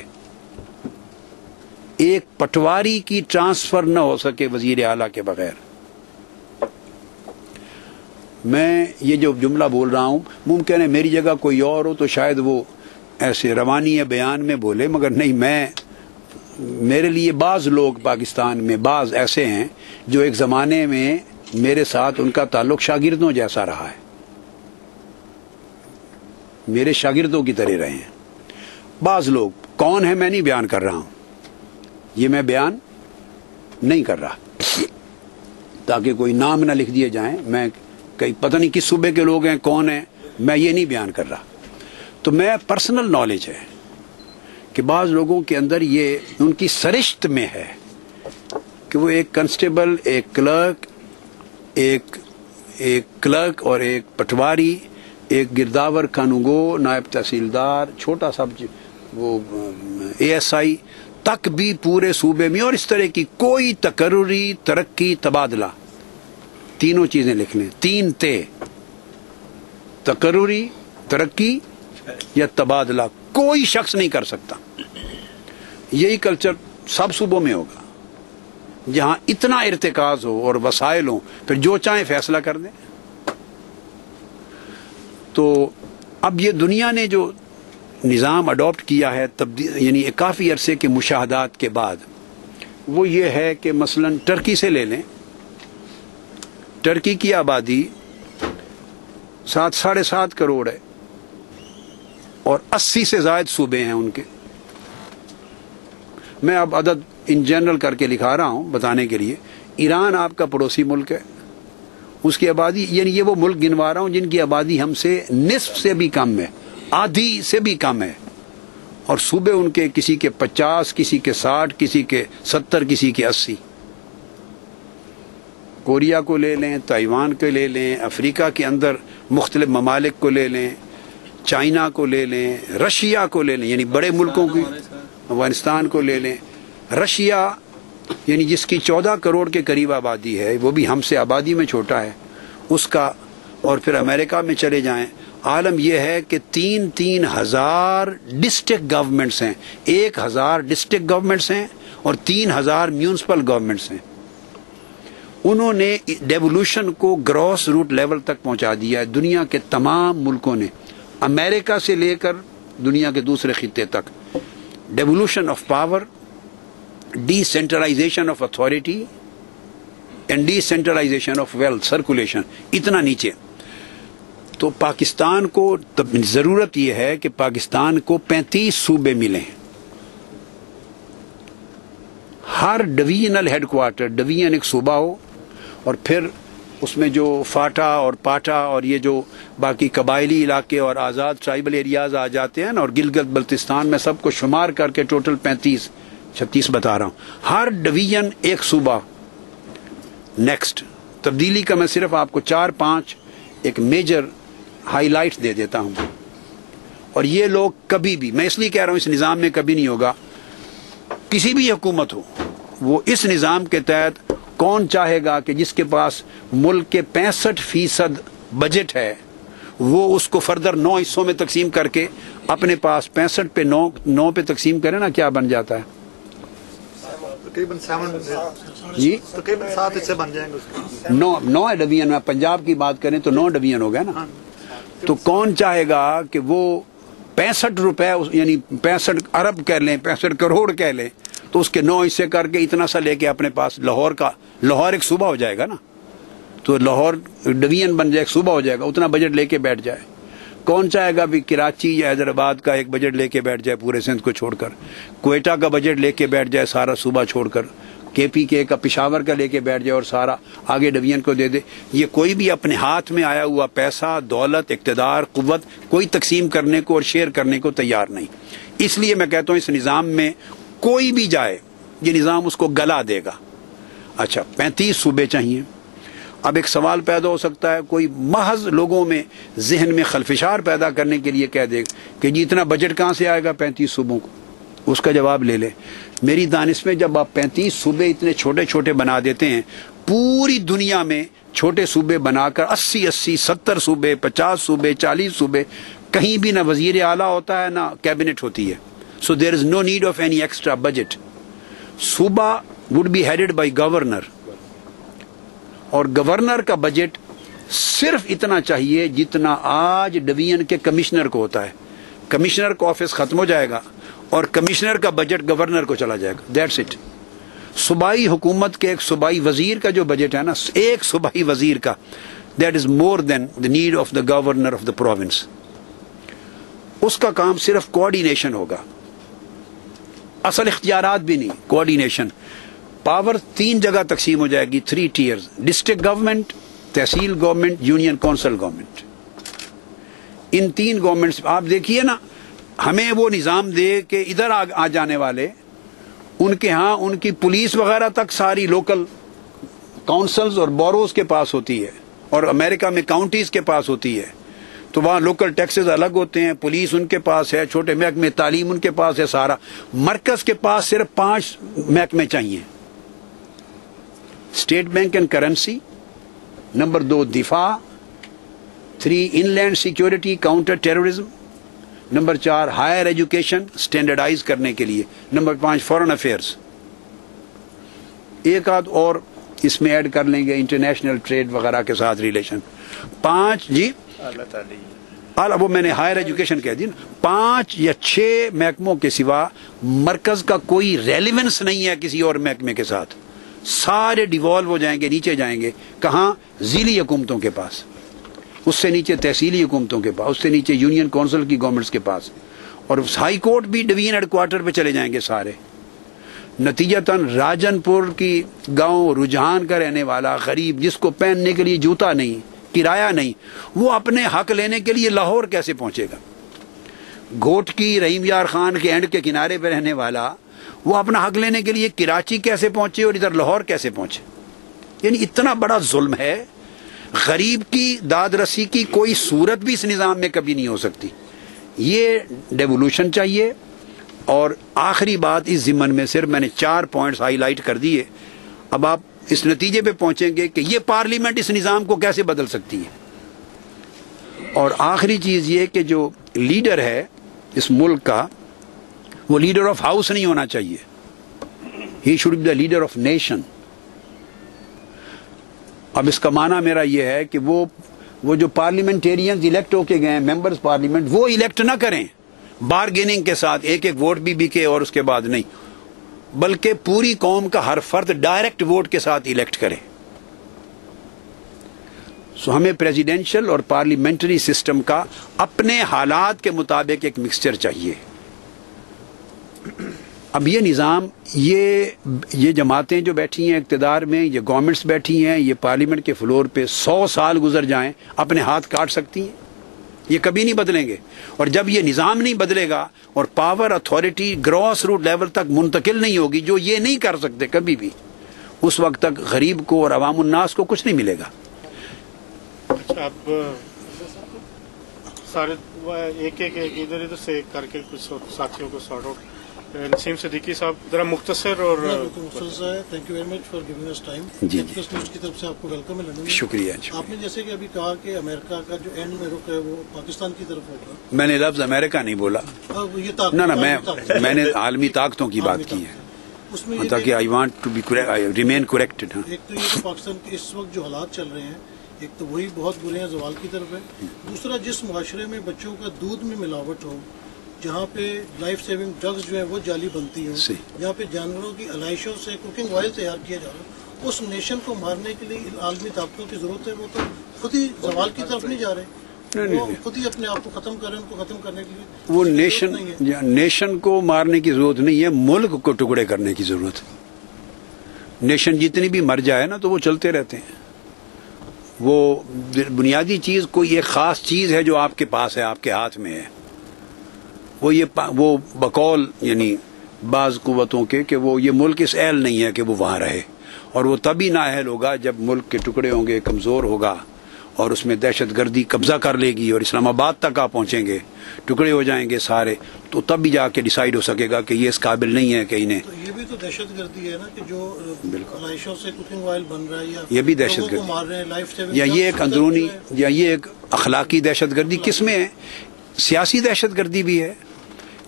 ایک پٹواری کی ٹرانسفر نہ ہو سکے وزیر اعلیٰ کے بغیر۔ میں یہ جو جملہ بول رہا ہوں، ممکن ہے میری جگہ کوئی اور ہو تو شاید وہ ایسے روانی یا بیان میں بولے، مگر نہیں، میرے لیے بعض لوگ پاکستان میں بعض ایسے ہیں جو ایک زمانے میں میرے ساتھ ان کا تعلق شاگردوں جیسا رہا ہے، میرے شاگردوں کی طرح رہے ہیں۔ بعض لوگ کون ہیں میں نہیں بیان کر رہا ہوں، یہ میں بیان نہیں کر رہا تاکہ کوئی نام نہ لکھ دیے جائیں، میں کئی پتہ نہیں کس صوبے کے لوگ ہیں، کون ہیں، میں یہ نہیں بیان کر رہا۔ تو میں پرسنل نالج ہے کہ بعض لوگوں کے اندر یہ ان کی سرشت میں ہے کہ وہ ایک کنسٹیبل، ایک کلرک اور ایک پٹواری، ایک گرداور کانوگو، نائب تحصیلدار، چھوٹا سا وہ ASI تک بھی پورے صوبے میں، اور اس طرح کی کوئی تقرری، ترقی، تبادلہ، تینوں چیزیں لکھ لیں، 3 تے، تقرری، ترقی یا تبادلہ، کوئی شخص نہیں کر سکتا۔ یہی کلچر سب صوبوں میں ہوگا، جہاں اتنا ارتکاز ہو اور وسائل ہوں، پھر جو چاہیں فیصلہ کر دیں. تو اب یہ دنیا نے جو نظام اڈاپٹ کیا ہے یعنی کافی عرصے کے مشاہدات کے بعد، وہ یہ ہے کہ مثلا ٹرکی سے لے لیں. ٹرکی کی آبادی 7.5 کروڑ ہے اور 80 سے زائد صوبے ہیں ان کے. میں اب عدد ان جنرل کر کے لکھا رہا ہوں بتانے کے لیے. ایران آپ کا پڑوسی ملک ہے، اس کی آبادی یعنی یہ وہ ملک گنوا رہا ہوں جن کی آبادی ہم سے نصف سے بھی کم ہے، آدھی سے بھی کم ہے، اور صوبے ان کے کسی کے 50، کسی کے 60، کسی کے 70، کسی کے 80. کوریا کو لے لیں، تائیوان کو لے لیں، افریقہ کے اندر مختلف ممالک کو لے لیں، چائنا کو لے لیں، رشیا کو لے لیں، یعنی بڑے ملکوں کی، افغانستان کو لے لیں. رشیا یعنی جس کی 14 کروڑ کے قریب آبادی ہے، وہ بھی ہم سے آبادی میں چھوٹا ہے اس کا. اور پھر امریکہ میں چلے جائیں، عالم یہ ہے کہ 3,000 ڈسٹرکٹ گورنمنٹس ہیں، 1,000 ڈسٹرکٹ گورنمنٹس ہیں اور 3,000 میونسپل گورنمنٹس ہیں. انہوں نے ڈیولوشن کو گراس روٹ لیول تک پہنچا دیا ہے دنیا کے تمام ملکوں نے، امریکہ سے لے کر دنیا کے دوسرے خطے تک. Devolution of power, D centralization of authority and D centralization of wealth circulation, اتنا نیچے. تو پاکستان کو ضرورت یہ ہے کہ پاکستان کو 35 صوبے ملیں. ہر ڈویژنل ہیڈ کوارٹر، ڈویژن ایک صوبہ ہو، اور پھر اس میں جو فاٹا اور پاٹا اور یہ جو باقی قبائلی علاقے اور آزاد ٹرائبل ایریاز آ جاتے ہیں نا، اور گلگت بلتستان میں سب کو شمار کر کے ٹوٹل 36 بتا رہا ہوں. ہر ڈویژن ایک صوبہ. نیکسٹ تبدیلی کا میں صرف آپ کو 4-5 ایک میجر ہائی لائٹ دے دیتا ہوں. اور یہ لوگ کبھی بھی، میں اس لیے کہہ رہا ہوں اس نظام میں کبھی نہیں ہوگا، کسی بھی حکومت ہو، وہ اس نظام کے تحت کون چاہے گا کہ جس کے پاس ملک کے 65% بجٹ ہے وہ اس کو فردر 9 حصوں میں تقسیم کر کے اپنے پاس 65 پہ 9 پہ تقسیم کرے نا، کیا بن جاتا ہے؟ جی تقریباً 7 حصے بن جائیں گے. 9 ڈویژن میں پنجاب کی بات کریں تو 9 ڈویژن ہو گیا نا. تو کون چاہے گا کہ وہ 65 روپے یعنی 65 ارب کہہ لیں، 65 کروڑ کہہ لیں، تو اس کے 9 حصے کر کے اتنا سا لے کے اپنے پاس لاہور ایک صوبہ ہو جائے گا نا، تو لاہور ڈویژن بن جائے، ایک صوبہ ہو جائے گا، اتنا بجٹ لے کے بیٹھ جائے. کون چاہے گا بھی کراچی یا حیدرآباد کا ایک بجٹ لے کے بیٹھ جائے پورے سندھ کو چھوڑ کر، کوئٹہ کا بجٹ لے کے بیٹھ جائے سارا صوبہ چھوڑ کر، KPK کا پشاور کا لے کے بیٹھ جائے اور سارا آگے ڈویژن کو دے دے. یہ کوئی بھی اپنے ہاتھ میں آیا ہوا پیسہ، دولت، اقتدار، قوت کوئی تقسیم کرنے کو اور شیئر کرنے کو تیار نہیں. اس لیے میں کہتا ہوں اس نظام میں کوئی بھی جائے یہ نظام اس کو گلا دے گا. اچھا 35 صوبے چاہیے. اب ایک سوال پیدا ہو سکتا ہے، کوئی محض لوگوں میں ذہن میں خلفشار پیدا کرنے کے لیے کہہ دے کہ جی اتنا بجٹ کہاں سے آئے گا 35 صوبوں کو. اس کا جواب لے لے. میری دانش میں جب آپ 35 صوبے اتنے چھوٹے چھوٹے بنا دیتے ہیں، پوری دنیا میں چھوٹے صوبے بنا کر 80 70 صوبے، 50 صوبے، 40 صوبے، کہیں بھی نہ وزیر اعلیٰ ہوتا ہے نہ کیبنٹ ہوتی ہے. So there is no need of any extra budget. صوبہ would be headed by governor, اور گورنر کا بجٹ صرف اتنا چاہیے جتنا آج ڈویژن کے کمشنر کو ہوتا ہے. کمشنر کا آفس ختم ہو جائے گا اور کمشنر کا بجٹ گورنر کو چلا جائے گا. That's it. صوبائی حکومت کے ایک صوبائی وزیر کا جو بجٹ ہے نا، ایک صوبائی وزیر کا، that is more than the need of the governor of the province. اس کا کام صرف کوآرڈینیشن ہوگا، اصل اختیارات بھی نہیں، کوآرڈینیشن. پاور 3 جگہ تقسیم ہو جائے گی، 3 ٹیئرز: ڈسٹرکٹ گورنمنٹ، تحصیل گورنمنٹ، یونین کونسل گورنمنٹ. ان 3 گورنمنٹس آپ دیکھیے نا، ہمیں وہ نظام دے کہ ادھر آ جانے والے ان کے ہاں ان کی پولیس وغیرہ تک ساری لوکل کونسلز اور بوروز کے پاس ہوتی ہے، اور امریکہ میں کاؤنٹیز کے پاس ہوتی ہے. تو وہاں لوکل ٹیکسز الگ ہوتے ہیں، پولیس ان کے پاس ہے، چھوٹے محکمے تعلیم ان کے پاس ہے. سارا مرکز کے پاس صرف 5 محکمے چاہیے: state bank and currency, number 2 دفاع، 3 inland security counter terrorism, number 4 higher education standardize کرنے کے لیے، نمبر 5 فورن افیئرس. ایک آدھ اور اس میں ایڈ کر لیں گے انٹرنیشنل ٹریڈ وغیرہ کے ساتھ ریلیشن. 5 جی وہ میں نے ہائر ایجوکیشن کہہ دی نا. 5 یا 6 محکموں کے سوا مرکز کا کوئی ریلیونس نہیں ہے کسی اور محکمے کے ساتھ. سارے ڈیوالو ہو جائیں گے, نیچے جائیں گے. کہاں؟ ضلعی حکومتوں کے پاس, اس سے نیچے تحصیلی حکومتوں کے پاس, اس سے نیچے یونین کونسل کی گورنمنٹس کے پاس, اور ہائی کورٹ بھی ڈویژن ہیڈ کوارٹر پہ چلے جائیں گے سارے. نتیجتاً راجن پور کی گاؤں رجحان کا رہنے والا غریب جس کو پہننے کے لیے جوتا نہیں, کرایہ نہیں, وہ اپنے حق لینے کے لیے لاہور کیسے پہنچے گا؟ گھوٹ کی رحیم یار خان کے اینڈ کے کنارے پہ رہنے والا وہ اپنا حق لینے کے لیے کراچی کیسے پہنچے اور ادھر لاہور کیسے پہنچے؟ یعنی اتنا بڑا ظلم ہے. غریب کی داد رسی کی کوئی صورت بھی اس نظام میں کبھی نہیں ہو سکتی. یہ ڈیولوشن چاہیے. اور آخری بات اس ضمن میں صرف میں نے 4 پوائنٹس ہائی لائٹ کر دیے. اب آپ اس نتیجے پہ پہنچیں گے کہ یہ پارلیمنٹ اس نظام کو کیسے بدل سکتی ہے. اور آخری چیز یہ کہ جو لیڈر ہے اس ملک کا وہ لیڈر آف ہاؤس نہیں ہونا چاہیے. He should be the leader of nation. اب اس کا معنی میرا یہ ہے کہ وہ جو پارلیمنٹیرینز الیکٹ ہو کے گئے ممبرز پارلیمنٹ وہ الیکٹ نہ کریں بارگیننگ کے ساتھ, ایک ووٹ بھی بکے اور اس کے بعد نہیں, بلکہ پوری قوم کا ہر فرد ڈائریکٹ ووٹ کے ساتھ الیکٹ کرے. سو ہمیں پریزیڈینشل اور پارلیمنٹری سسٹم کا اپنے حالات کے مطابق ایک مکسچر چاہیے. اب یہ نظام یہ جماعتیں جو بیٹھی ہیں اقتدار میں, یہ گورنمنٹس بیٹھی ہیں, یہ پارلیمنٹ کے فلور پہ 100 سال گزر جائیں اپنے ہاتھ کاٹ سکتی ہیں. یہ کبھی نہیں بدلیں گے. اور جب یہ نظام نہیں بدلے گا اور power authority grass root level تک منتقل نہیں ہوگی, جو یہ نہیں کر سکتے کبھی بھی, اس وقت تک غریب کو اور عوام الناس کو کچھ نہیں ملے گا. اچھا, اب سارے ایک ادھر ادھر سے کر کے کچھ ساتھیوں کو سارٹ آؤٹ. نسیم صدیقی صاحب ذرا مختصر. اور thank you very much for giving us time. جی نیوز کی طرف سے آپ کو ویلکم ہے. شکریہ. آپ نے جیسے کہ ابھی کہا کہ امریکہ کا جو اینڈ میں رخ ہے وہ پاکستان کی طرف ہوگا. میں نے لفظ امریکہ نہیں بولا, نہ میں نے عالمی طاقتوں کی بات کی ہے, اس میں تاکہ I want to be remain corrected. ایک تو یہ پاکستان کے اس وقت جو حالات چل رہے ہیں, ایک تو وہی بہت برے ہیں, زوال کی طرف ہے. دوسرا, جس معاشرے میں بچوں کا دودھ میں ملاوٹ ہو, جہاں پہ لائف سیونگ ڈرگز جو ہیں وہ جعلی بنتی ہیں, جہاں پہ جانوروں کی علائشوں سے کوکنگ آئل تیار کیا جا رہا ہے, اس نیشن کو مارنے کے لیے عالمی طاقتوں کی ضرورت ہے. وہ تو خود ہی زوال کی طرف نہیں جا رہے, وہ خود ہی اپنے آپ کو ختم کر رہے ہیں. ان کو ختم کرنے کے لیے وہ نیشن کو مارنے کی ضرورت نہیں ہے, ملک کو ٹکڑے کرنے کی ضرورت ہے. نیشن جتنی بھی مر جائے نا تو وہ چلتے رہتے ہیں. وہ بنیادی چیز کوئی ایک خاص چیز ہے جو آپ کے پاس ہے, آپ کے ہاتھ میں ہے. وہ بقول یعنی بعض قوتوں کے کہ وہ یہ ملک اس اہل نہیں ہے کہ وہ وہاں رہے, اور وہ تبھی نااہل ہوگا جب ملک کے ٹکڑے ہوں گے, کمزور ہوگا, اور اس میں دہشت گردی قبضہ کر لے گی اور اسلام آباد تک آپ پہنچیں گے, ٹکڑے ہو جائیں گے سارے, تو تب بھی جا کے ڈیسائیڈ ہو سکے گا کہ یہ اس قابل نہیں ہے کہ انہیں. یہ بھی تو دہشت گردی ہے نا کہ جو علائشوں سے کوکنگ آئل بن رہا ہے, یا یہ بھی دہشت گردی, یا یہ ایک اندرونی, یا یہ ایک اخلاقی دہشت گردی کس میں ہے, سیاسی دہشت گردی بھی ہے.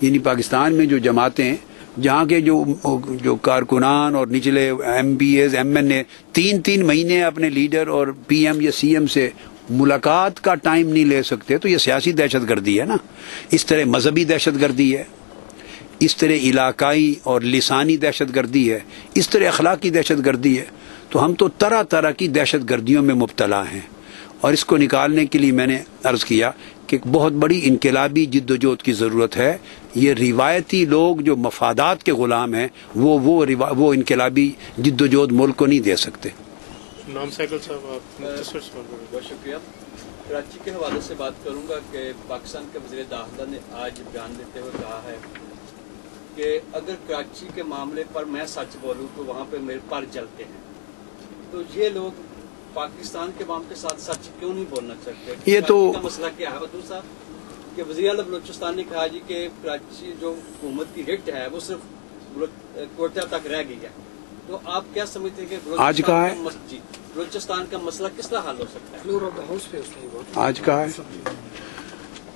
یعنی پاکستان میں جو جماعتیں, جہاں کے جو کارکنان اور نچلے MPs M N A 3 مہینے اپنے لیڈر اور پی ایم یا سی ایم سے ملاقات کا ٹائم نہیں لے سکتے, تو یہ سیاسی دہشت گردی ہے نا. اس طرح مذہبی دہشت گردی ہے, اس طرح علاقائی اور لسانی دہشت گردی ہے, اس طرح اخلاقی دہشت گردی ہے. تو ہم تو طرح طرح کی دہشت گردیوں میں مبتلا ہیں, اور اس کو نکالنے کے لیے میں نے عرض کیا کہ ایک بہت بڑی انقلابی جدوجہد کی ضرورت ہے. یہ روایتی لوگ جو مفادات کے غلام ہیں وہ انقلابی جدوجہد ملک کو نہیں دے سکتے. نام سائیکل صاحب بہت شکریہ. کراچی کے حوالے سے بات کروں گا کہ پاکستان کے وزیر داخلہ نے آج بیان دیتے ہوئے کہا ہے کہ اگر کراچی کے معاملے پر میں سچ بولوں تو وہاں پہ میرے پر جلتے ہیں. تو یہ لوگ پاکستان کے معاملے کے ساتھ سچ کیوں نہیں بولنا چاہتے؟ یہ تو مسئلہ کیا ہے؟ دوسرا کہ وزیر اعلیٰ بلوچستان نے کہا جی کہ کراچی جو حکومت کی ہٹ ہے وہ صرف کوئٹہ تک رہ گئی ہے. تو آپ کیا سمجھتے ہیں کہ آج کہا ہے بلوچستان کا مسئلہ کس طرح حل ہو سکتا ہے؟ آج کہا ہے.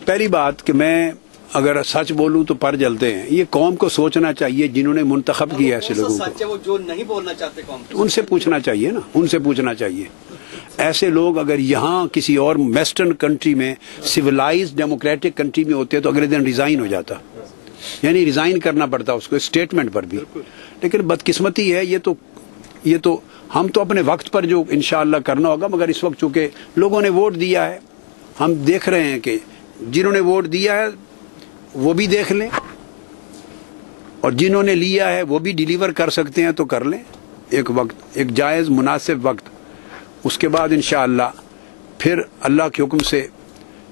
پہلی بات کہ میں اگر سچ بولوں تو پر جلتے ہیں. یہ قوم کو سوچنا چاہیے جنہوں نے منتخب کیا ایسے لوگوں کو. سچ ہے وہ جو نہیں بولنا چاہتے قوم کو. ان سے پوچھنا چاہیے نا, ان سے پوچھنا چاہیے. ایسے لوگ اگر یہاں کسی اور ویسٹرن کنٹری میں, سویلائز ڈیموکریٹک کنٹری میں ہوتے تو اگلے دن ریزائن ہو جاتا, یعنی ریزائن کرنا پڑتا اس کو اسٹیٹمنٹ پر بھی. لیکن بدقسمتی ہے یہ تو ہم تو اپنے وقت پر جو انشاءاللہ کرنا ہوگا, مگر اس وقت چونکہ لوگوں نے ووٹ دیا ہے, ہم دیکھ رہے ہیں کہ جنہوں نے ووٹ دیا ہے وہ بھی دیکھ لیں, اور جنہوں نے لیا ہے وہ بھی ڈیلیور کر سکتے ہیں تو کر لیں ایک وقت, ایک جائز مناسب وقت. اس کے بعد انشاءاللہ پھر اللہ کے حکم سے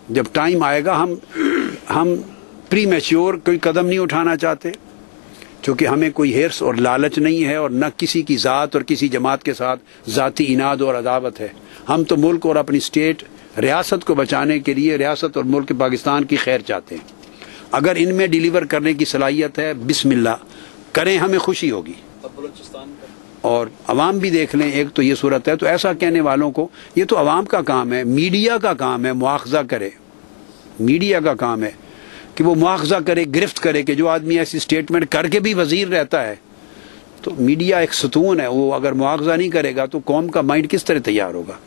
جب ٹائم آئے گا, ہم پری میچور کوئی قدم نہیں اٹھانا چاہتے, چونکہ ہمیں کوئی ہرس اور لالچ نہیں ہے, اور نہ کسی کی ذات اور کسی جماعت کے ساتھ ذاتی اناد اور عداوت ہے. ہم تو ملک اور اپنی اسٹیٹ ریاست کو بچانے کے لیے ریاست اور ملک پاکستان کی خیر چاہتے ہیں. اگر ان میں ڈیلیور کرنے کی صلاحیت ہے, بسم اللہ کریں, ہمیں خوشی ہوگی. اور عوام بھی دیکھ لیں, ایک تو یہ صورت ہے. تو ایسا کہنے والوں کو, یہ تو عوام کا کام ہے, میڈیا کا کام ہے مواخذہ کرے, میڈیا کا کام ہے کہ وہ مواخذہ کرے, گرفت کرے کہ جو آدمی ایسی اسٹیٹمنٹ کر کے بھی وزیر رہتا ہے. تو میڈیا ایک ستون ہے, وہ اگر مواخذہ نہیں کرے گا تو قوم کا مائنڈ کس طرح تیار ہوگا.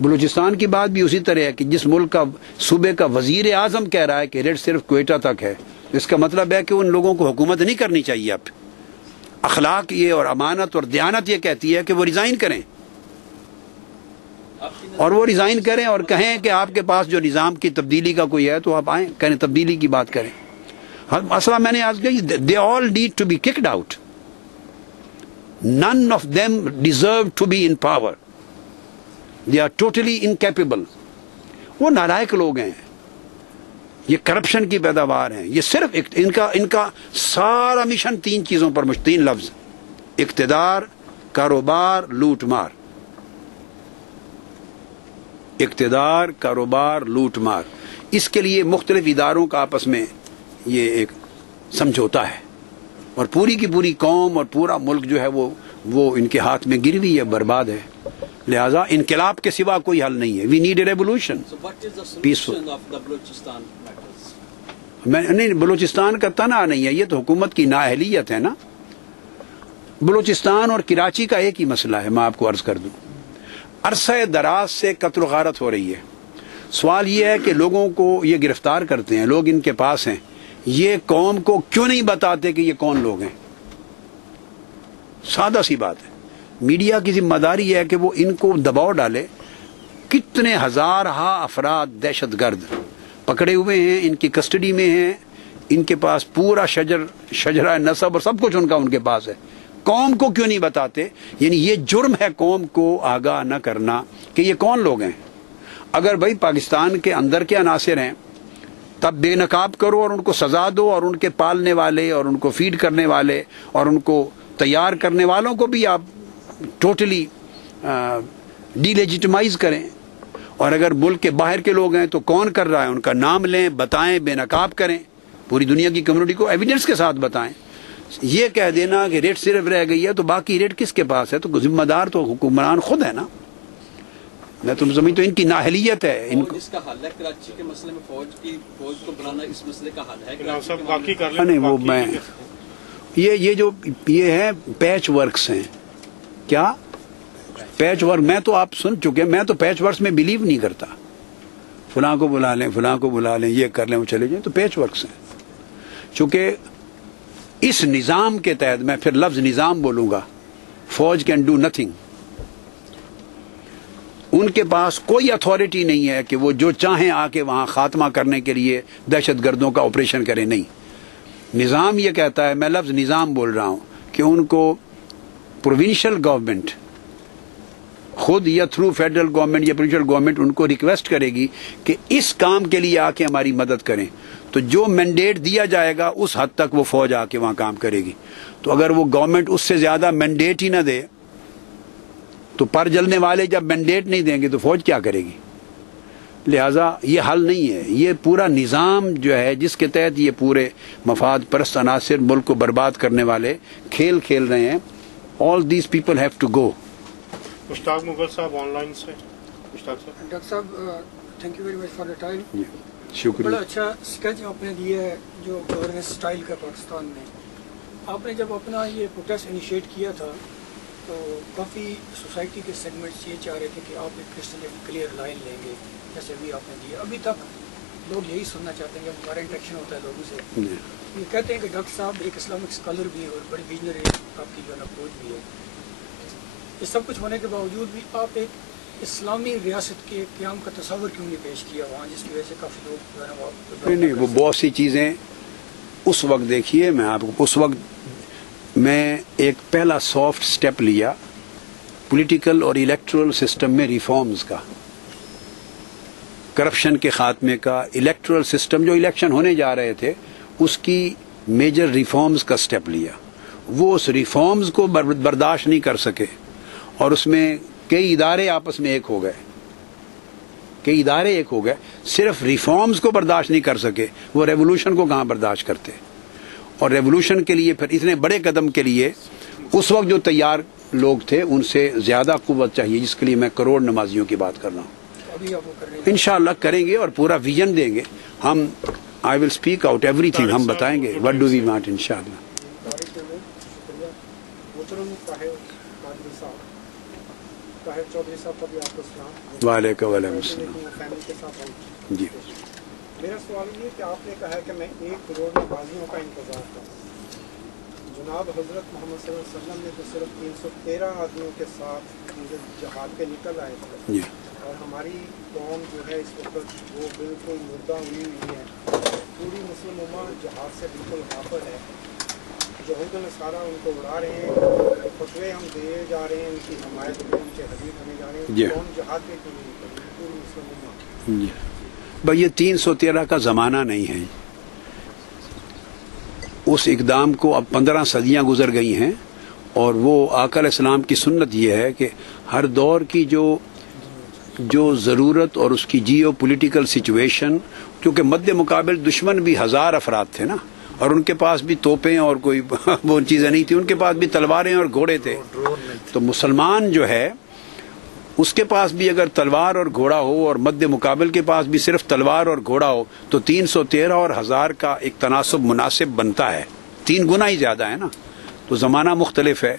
بلوچستان کی بات بھی اسی طرح ہے کہ جس ملک کا صوبے کا وزیر اعظم کہہ رہا ہے کہ ریٹ صرف کوئٹہ تک ہے, اس کا مطلب ہے کہ ان لوگوں کو حکومت نہیں کرنی چاہیے. اب اخلاق یہ اور امانت اور دیانت یہ کہتی ہے کہ وہ ریزائن کریں, اور وہ ریزائن کریں اور کہیں کہ آپ کے پاس جو نظام کی تبدیلی کا کوئی ہے تو آپ آئیں, کہیں تبدیلی کی بات کریں. مسئلہ میں نے آج کہی, they all need to be kicked out. None of them deserve to be in power. They are totally incapable. وہ نالائق لوگ ہیں, یہ کرپشن کی پیداوار ہیں. یہ صرف ان کا سارا مشن 3 چیزوں پر 3 لفظ: اقتدار, کاروبار, لوٹ مار. اقتدار, کاروبار, لوٹ مار. اس کے لیے مختلف اداروں کا آپس میں یہ ایک سمجھوتا ہے, اور پوری کی پوری قوم اور پورا ملک جو ہے وہ ان کے ہاتھ میں گر ہوئی ہے, برباد ہے. لہذا انقلاب کے سوا کوئی حل نہیں ہے. We need a revolution, peaceful. نہیں, بلوچستان کا تنہا نہیں ہے, یہ تو حکومت کی نااہلیت ہے نا. بلوچستان اور کراچی کا ایک ہی مسئلہ ہے, میں آپ کو عرض کر دوں. عرصہ دراز سے قتل و غارت ہو رہی ہے. سوال یہ ہے کہ لوگوں کو یہ گرفتار کرتے ہیں, لوگ ان کے پاس ہیں, یہ قوم کو کیوں نہیں بتاتے کہ یہ کون لوگ ہیں؟ سادہ سی بات ہے. میڈیا کی ذمہ داری ہے کہ وہ ان کو دباؤ ڈالے. کتنے ہزارہ افراد دہشت گرد پکڑے ہوئے ہیں, ان کی کسٹڈی میں ہیں, ان کے پاس پورا شجرہ نسب اور سب کچھ ان کے پاس ہے. قوم کو کیوں نہیں بتاتے؟ یعنی یہ جرم ہے قوم کو آگاہ نہ کرنا کہ یہ کون لوگ ہیں. اگر بھائی پاکستان کے اندر کے عناصر ہیں تب بے نقاب کرو اور ان کو سزا دو, اور ان کے پالنے والے اور ان کو فیڈ کرنے والے اور ان کو تیار کرنے والوں کو بھی آپ ٹوٹلی ڈی لیجیٹمائز کریں. اور اگر ملک کے باہر کے لوگ ہیں تو کون کر رہا ہے ان کا نام لیں, بتائیں, بے نقاب کریں, پوری دنیا کی کمیونٹی کو ایویڈنس کے ساتھ بتائیں. یہ کہہ دینا کہ ریٹ صرف رہ گئی ہے تو باقی ریٹ کس کے پاس ہے, تو ذمہ دار تو حکمران خود ہے نا. میں تم سمجھتا ہوں ان کی نااہلیت ہے. ان کو اس کا حل ہے کراچی کے مسئلے میں فوج کو بلانا, اس مسئلے کا حل ہے. سب باقی کر لیں. نہیں, وہ میں یہ جو یہ ہے پیچ ورکس ہیں. کیا پیچ ورک؟ میں تو آپ سن چکے, میں تو پیچ ورکس میں بلیو نہیں کرتا. فلاں کو بلا لیں, فلاں کو بلا لیں, یہ کر لیں, وہ چلے جائیں, تو پیچ ورکس ہیں. چونکہ اس نظام کے تحت, میں پھر لفظ نظام بولوں گا, فوج کین ڈو نتھنگ. ان کے پاس کوئی اتھارٹی نہیں ہے کہ وہ جو چاہیں آ کے وہاں خاتمہ کرنے کے لیے دہشت گردوں کا آپریشن کریں. نہیں, نظام یہ کہتا ہے, میں لفظ نظام بول رہا ہوں, کہ ان کو پروونشل گورنمنٹ خود یا تھرو فیڈرل گورنمنٹ یا پروونشل گورنمنٹ ان کو ریکویسٹ کرے گی کہ اس کام کے لیے آ کے ہماری مدد کریں. تو جو مینڈیٹ دیا جائے گا اس حد تک وہ فوج آ کے وہاں کام کرے گی. تو اگر وہ گورنمنٹ اس سے زیادہ مینڈیٹ ہی نہ دے تو پر جلنے والے جب مینڈیٹ نہیں دیں گے تو فوج کیا کرے گی؟ لہٰذا یہ حل نہیں ہے. یہ پورا نظام جو ہے جس کے تحت یہ پورے مفاد پرست عناصر ملک کو برباد کرنے والے کھیل کھیل رہے ہیں. All these people have to go. Mushtaq Mughal صاحب آن لائن سے. مشتاق صاحب. ڈاکٹر صاحب, thank you very much for the time. शुक्रिया। बड़ा अच्छा स्केच आपने दिया है जो गवर्नेंस स्टाइल का पाकिस्तान में। आपने जब अपना ये प्रोटेस्ट इनिशिएट किया था तो काफ़ी सोसाइटी के सेगमेंट्स ये चाह रहे थे कि आप एक क्रिस्टल क्लियर लाइन लेंगे, जैसे भी आपने दिया। अभी तक लोग यही सुनना चाहते हैं, जब हमारा इंटरेक्शन होता है लोगों से, ये कहते हैं कि डॉक्टर साहब एक इस्लामिक स्कॉलर भी है और बड़ी विजनरी आपकी जो अप्रोच भी है। ये सब कुछ होने के बावजूद भी आप एक इस्लामी रियासत के क़याम का तस्वर क्यों नहीं पेश किया वहाँ, जिसकी वजह से काफ़ी लोग जो है ना वो नहीं, वो बहुत सी चीज़ें उस वक्त देखिए, मैं आपको उस वक्त मैं एक पहला सॉफ्ट स्टेप लिया पॉलिटिकल और इलेक्टोरल सिस्टम में रिफॉर्म्स का, करप्शन के खात्मे का, इलेक्टोरल सिस्टम जो इलेक्शन होने जा रहे थे उसकी मेजर रिफॉर्म्स का स्टेप लिया। वो उस रिफॉर्म्स को बर्दाश्त नहीं कर सके और उसमें कई इदारे आपस में एक हो गए, सिर्फ रिफॉर्म्स को बर्दाश्त नहीं कर सके, वो रेवोल्यूशन को कहाँ बर्दाश्त करते। और रेवोल्यूशन के लिए फिर इतने बड़े कदम के लिए उस वक्त जो तैयार लोग थे उनसे ज्यादा कुव्वत चाहिए, जिसके लिए मैं करोड़ नमाजियों की बात कर रहा हूँ। इंशाअल्लाह करेंगे और पूरा विजन देंगे हम। I will speak out everything, हम बताएंगे व्हाट डू वी वांट इंशाअल्लाह। वालेकुम अस्सलाम जी। मेरा सवाल ये कि आपने कहा है कि मैं 1 करोड़ नमाजियों का इंतजार करूँ। जनाब हज़रत मोहम्मद सल्लल्लाहु अलैहि वसल्लम ने तो सिर्फ 313 आदमियों के साथ जहाद पे निकल आए थे और हमारी कौम जो है इस वक्त वो बिल्कुल मुर्दा हुई है। पूरी मुस्लिम उम्मा जहाद से बिल्कुल गाफिल है। यहूद नसारा उनको उड़ा रहे हैं, फतवे हम दिए जा रहे हैं, उनकी हमायत में उनके हदीफ होने जा रहे हैं। कौन जहाद पे क्यों नहीं निकल रही पूरी मुस्लिम उम्मा? भाई ये 313 का ज़माना नहीं है। उस इक़दाम को अब 15 सदियाँ गुजर गई हैं और वो आका अलैहिस्सलाम की सुन्नत ये है कि हर दौर की जो ज़रूरत और उसकी जियो पोलिटिकल सिचुएशन, क्योंकि मद्दे मुकाबिल दुश्मन भी 1000 अफराद थे ना, और उनके पास भी तोपें और कोई वो चीज़ें नहीं थी, उनके पास भी तलवारें और घोड़े थे। तो मुसलमान जो है उसके पास भी अगर तलवार और घोड़ा हो और मद्दे मुकाबिल के पास भी सिर्फ तलवार और घोड़ा हो तो 313 और 1000 का एक तनासब मुनासिब बनता है। 3 गुना ही ज़्यादा है ना। तो ज़माना मुख्तलिफ है,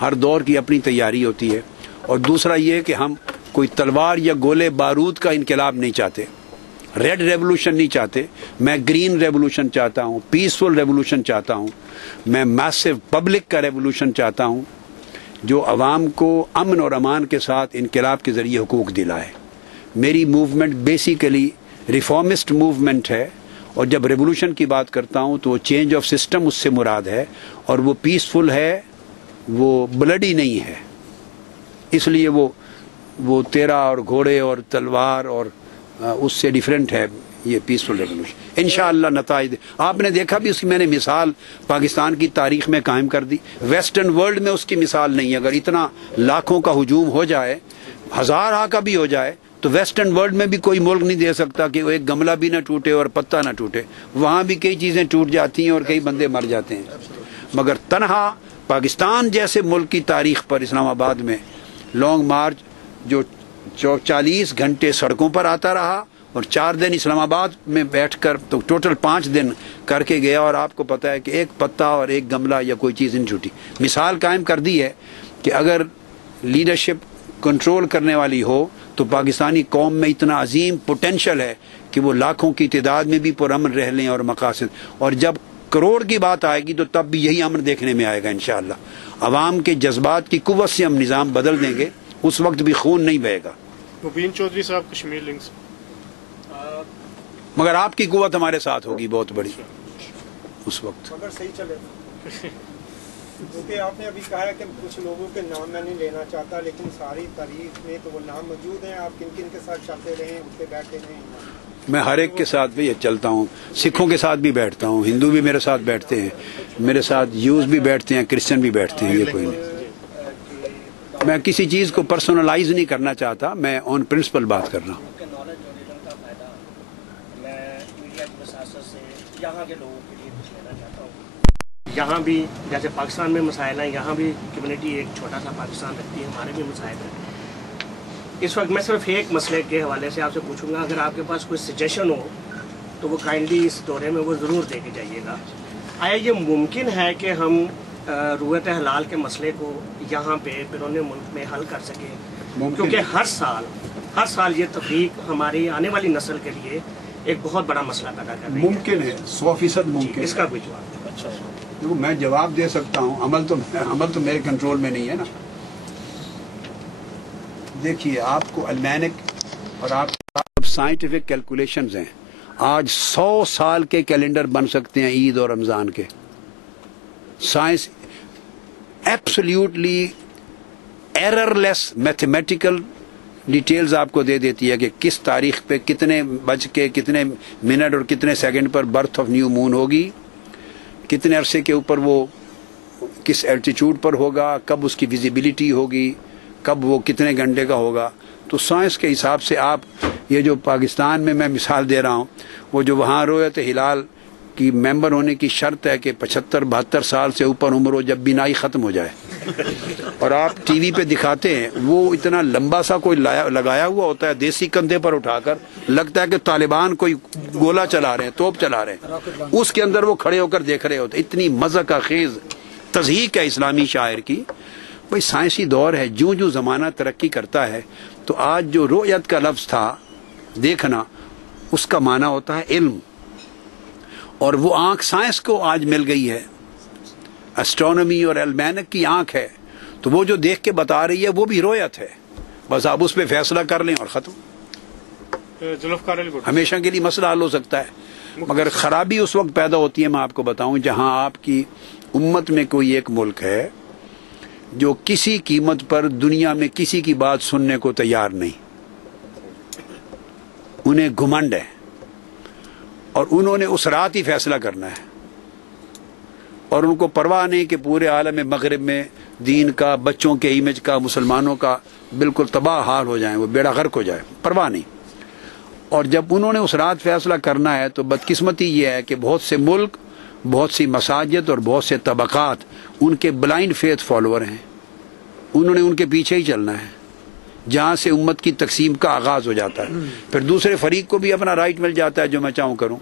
हर दौर की अपनी तैयारी होती है। और दूसरा ये कि हम कोई तलवार या गोले बारूद का इनकलाब नहीं चाहते, रेड रेवोल्यूशन नहीं चाहते। मैं ग्रीन रेवोल्यूशन चाहता हूँ, पीसफुल रेवोल्यूशन चाहता हूँ, मैं मैसिव पब्लिक का रेवोल्यूशन चाहता हूँ जो अवाम को अमन और अमान के साथ इनकलाब के ज़रिए हुकूक दिलाए। मेरी मूवमेंट बेसिकली रिफॉर्मिस्ट मूवमेंट है और जब रेवोल्यूशन की बात करता हूँ तो वो चेंज ऑफ सिस्टम उससे मुराद है और वो पीसफुल है, वो ब्लडी नहीं है। इसलिए वो तेरा और घोड़े और तलवार और उससे डिफरेंट है ये पीसफुल रेवोल्यूशन। इंशाअल्लाह नताइज आपने देखा भी, उसकी मैंने मिसाल पाकिस्तान की तारीख में कायम कर दी। वेस्टर्न वर्ल्ड में उसकी मिसाल नहीं है। अगर इतना लाखों का हुजूम हो जाए, 1000 का भी हो जाए, तो वेस्टर्न वर्ल्ड में भी कोई मुल्क नहीं दे सकता कि वो एक गमला भी ना टूटे और पत्ता ना टूटे। वहाँ भी कई चीज़ें टूट जाती हैं और कई बंदे मर जाते हैं, मगर तनहा पाकिस्तान जैसे मुल्क की तारीख पर इस्लामाबाद में लॉन्ग मार्च जो 40 घंटे सड़कों पर आता रहा और 4 दिन इस्लामाबाद में बैठकर, तो टोटल 5 दिन करके गया। और आपको पता है कि एक पत्ता और एक गमला या कोई चीज़ नहीं छूटी। मिसाल कायम कर दी है कि अगर लीडरशिप कंट्रोल करने वाली हो तो पाकिस्तानी कौम में इतना अजीम पोटेंशल है कि वो लाखों की तादाद में भी पुरअमन रह लें और मकासद। और जब करोड़ की बात आएगी तो तब भी यही अमन देखने में आएगा इंशाअल्लाह। अवाम के जज्बात की कुव्वत से हम निज़ाम बदल देंगे, उस वक्त भी खून नहीं बहेगा। मुबीन चौधरी साहब, कश्मीर लिंक्स। मगर आपकी कुव्वत हमारे साथ होगी बहुत बड़ी उस वक्त। अगर सही चले क्योंकि आपने अभी कहा है कि कुछ लोगों के नाम मैं नहीं लेना चाहता, लेकिन सारी तारीख में तो वो नाम मौजूद हैं। आप किन किन के साथ चलते रहे, उठते बैठते रहे? मैं हर एक के साथ भी चलता हूँ, सिखों के साथ भी बैठता हूँ, हिंदू भी मेरे साथ बैठते हैं, मेरे साथ यूज भी बैठते हैं, क्रिश्चियन भी बैठते हैं। ये कोई नहीं, मैं किसी चीज़ को पर्सनलाइज नहीं करना चाहता, मैं ऑन प्रिंसिपल बात कर रहा हूँ। यहाँ भी जैसे पाकिस्तान में मसाइल हैं, यहाँ भी कम्युनिटी एक छोटा सा पाकिस्तान रखती है, हमारे भी मसाइल हैं। इस वक्त मैं सिर्फ एक मसले के हवाले से आपसे पूछूंगा, अगर आपके पास कोई सजेशन हो तो वो काइंडली इस दौरे में वो ज़रूर दे के जाइएगा। आया ये मुमकिन है कि हम रुयत हलाल के मसले को यहाँ पे बैरून मुल्क में हल कर सकें, क्योंकि हर साल ये तफरीक हमारी आने वाली नस्ल के लिए एक बहुत बड़ा मसला पैदा कर रही है। मुमकिन है, 100% मुमकिन है। इसका कोई जवाब? अच्छा, देखो मैं जवाब दे सकता हूँ, अमल तो मेरे कंट्रोल में नहीं है ना। देखिए आपको अलमैनिक और आप साइंटिफिक कैलकुलेशंस हैं, आज 100 साल के कैलेंडर बन सकते हैं ईद और रमज़ान के। Science absolutely errorless mathematical details आपको दे देती है कि किस तारीख पे कितने बज के कितने मिनट और कितने सेकंड पर बर्थ ऑफ न्यू मून होगी, कितने अरसे के ऊपर वो किस एल्टीट्यूड पर होगा, कब उसकी विजिबिलिटी होगी, कब वो कितने घंटे का होगा। तो साइंस के हिसाब से आप ये जो पाकिस्तान में मैं मिसाल दे रहा हूँ, वो जो वहाँ रोयत हिलाल की मेंबर होने की शर्त है कि 75-72 साल से ऊपर उम्र हो जब बीनाई ख़त्म हो जाए, और आप टीवी पे दिखाते हैं वो इतना लंबा सा कोई लगाया हुआ होता है देसी कंधे पर उठाकर, लगता है कि तालिबान कोई गोला चला रहे हैं, तोप चला रहे हैं, उसके अंदर वो खड़े होकर देख रहे होते। इतनी मज़ा खेज तज़हीक है इस्लामी शायर की। भाई साइंसी दौर है, जो जो ज़माना तरक्की करता है, तो आज जो रोयत का लफ्ज़ था देखना, उसका माना होता है इल्म, और वो आँख साइंस को आज मिल गई है। एस्ट्रोनॉमी और अलमैनिक की आँख है, तो वो जो देख के बता रही है वो भी रोयत है। बस आप उस पर फैसला कर लें और ख़त्म। हमेशा के लिए मसला हल हो सकता है, मगर ख़राबी उस वक्त पैदा होती है, मैं आपको बताऊं, जहां आपकी उम्मत में कोई एक मुल्क है जो किसी कीमत पर दुनिया में किसी की बात सुनने को तैयार नहीं, उन्हें घुमंड है और उन्होंने उस रात ही फैसला करना है, और उनको परवाह नहीं कि पूरे आलम मगरिब में दीन का, बच्चों के इमेज का, मुसलमानों का बिल्कुल तबाह हाल हो जाए, वो बेड़ा गर्क हो जाए, परवाह नहीं। और जब उन्होंने उस रात फैसला करना है तो बदकिस्मती ये है कि बहुत से मुल्क, बहुत सी मसाजिद और बहुत से तबकात उनके ब्लाइंड फेथ फॉलोअर हैं, उन्होंने उनके पीछे ही चलना है, जहाँ से उम्मत की तकसीम का आगाज़ हो जाता है। फिर दूसरे फरीक को भी अपना राइट मिल जाता है जो मैं चाहूँ करूँ।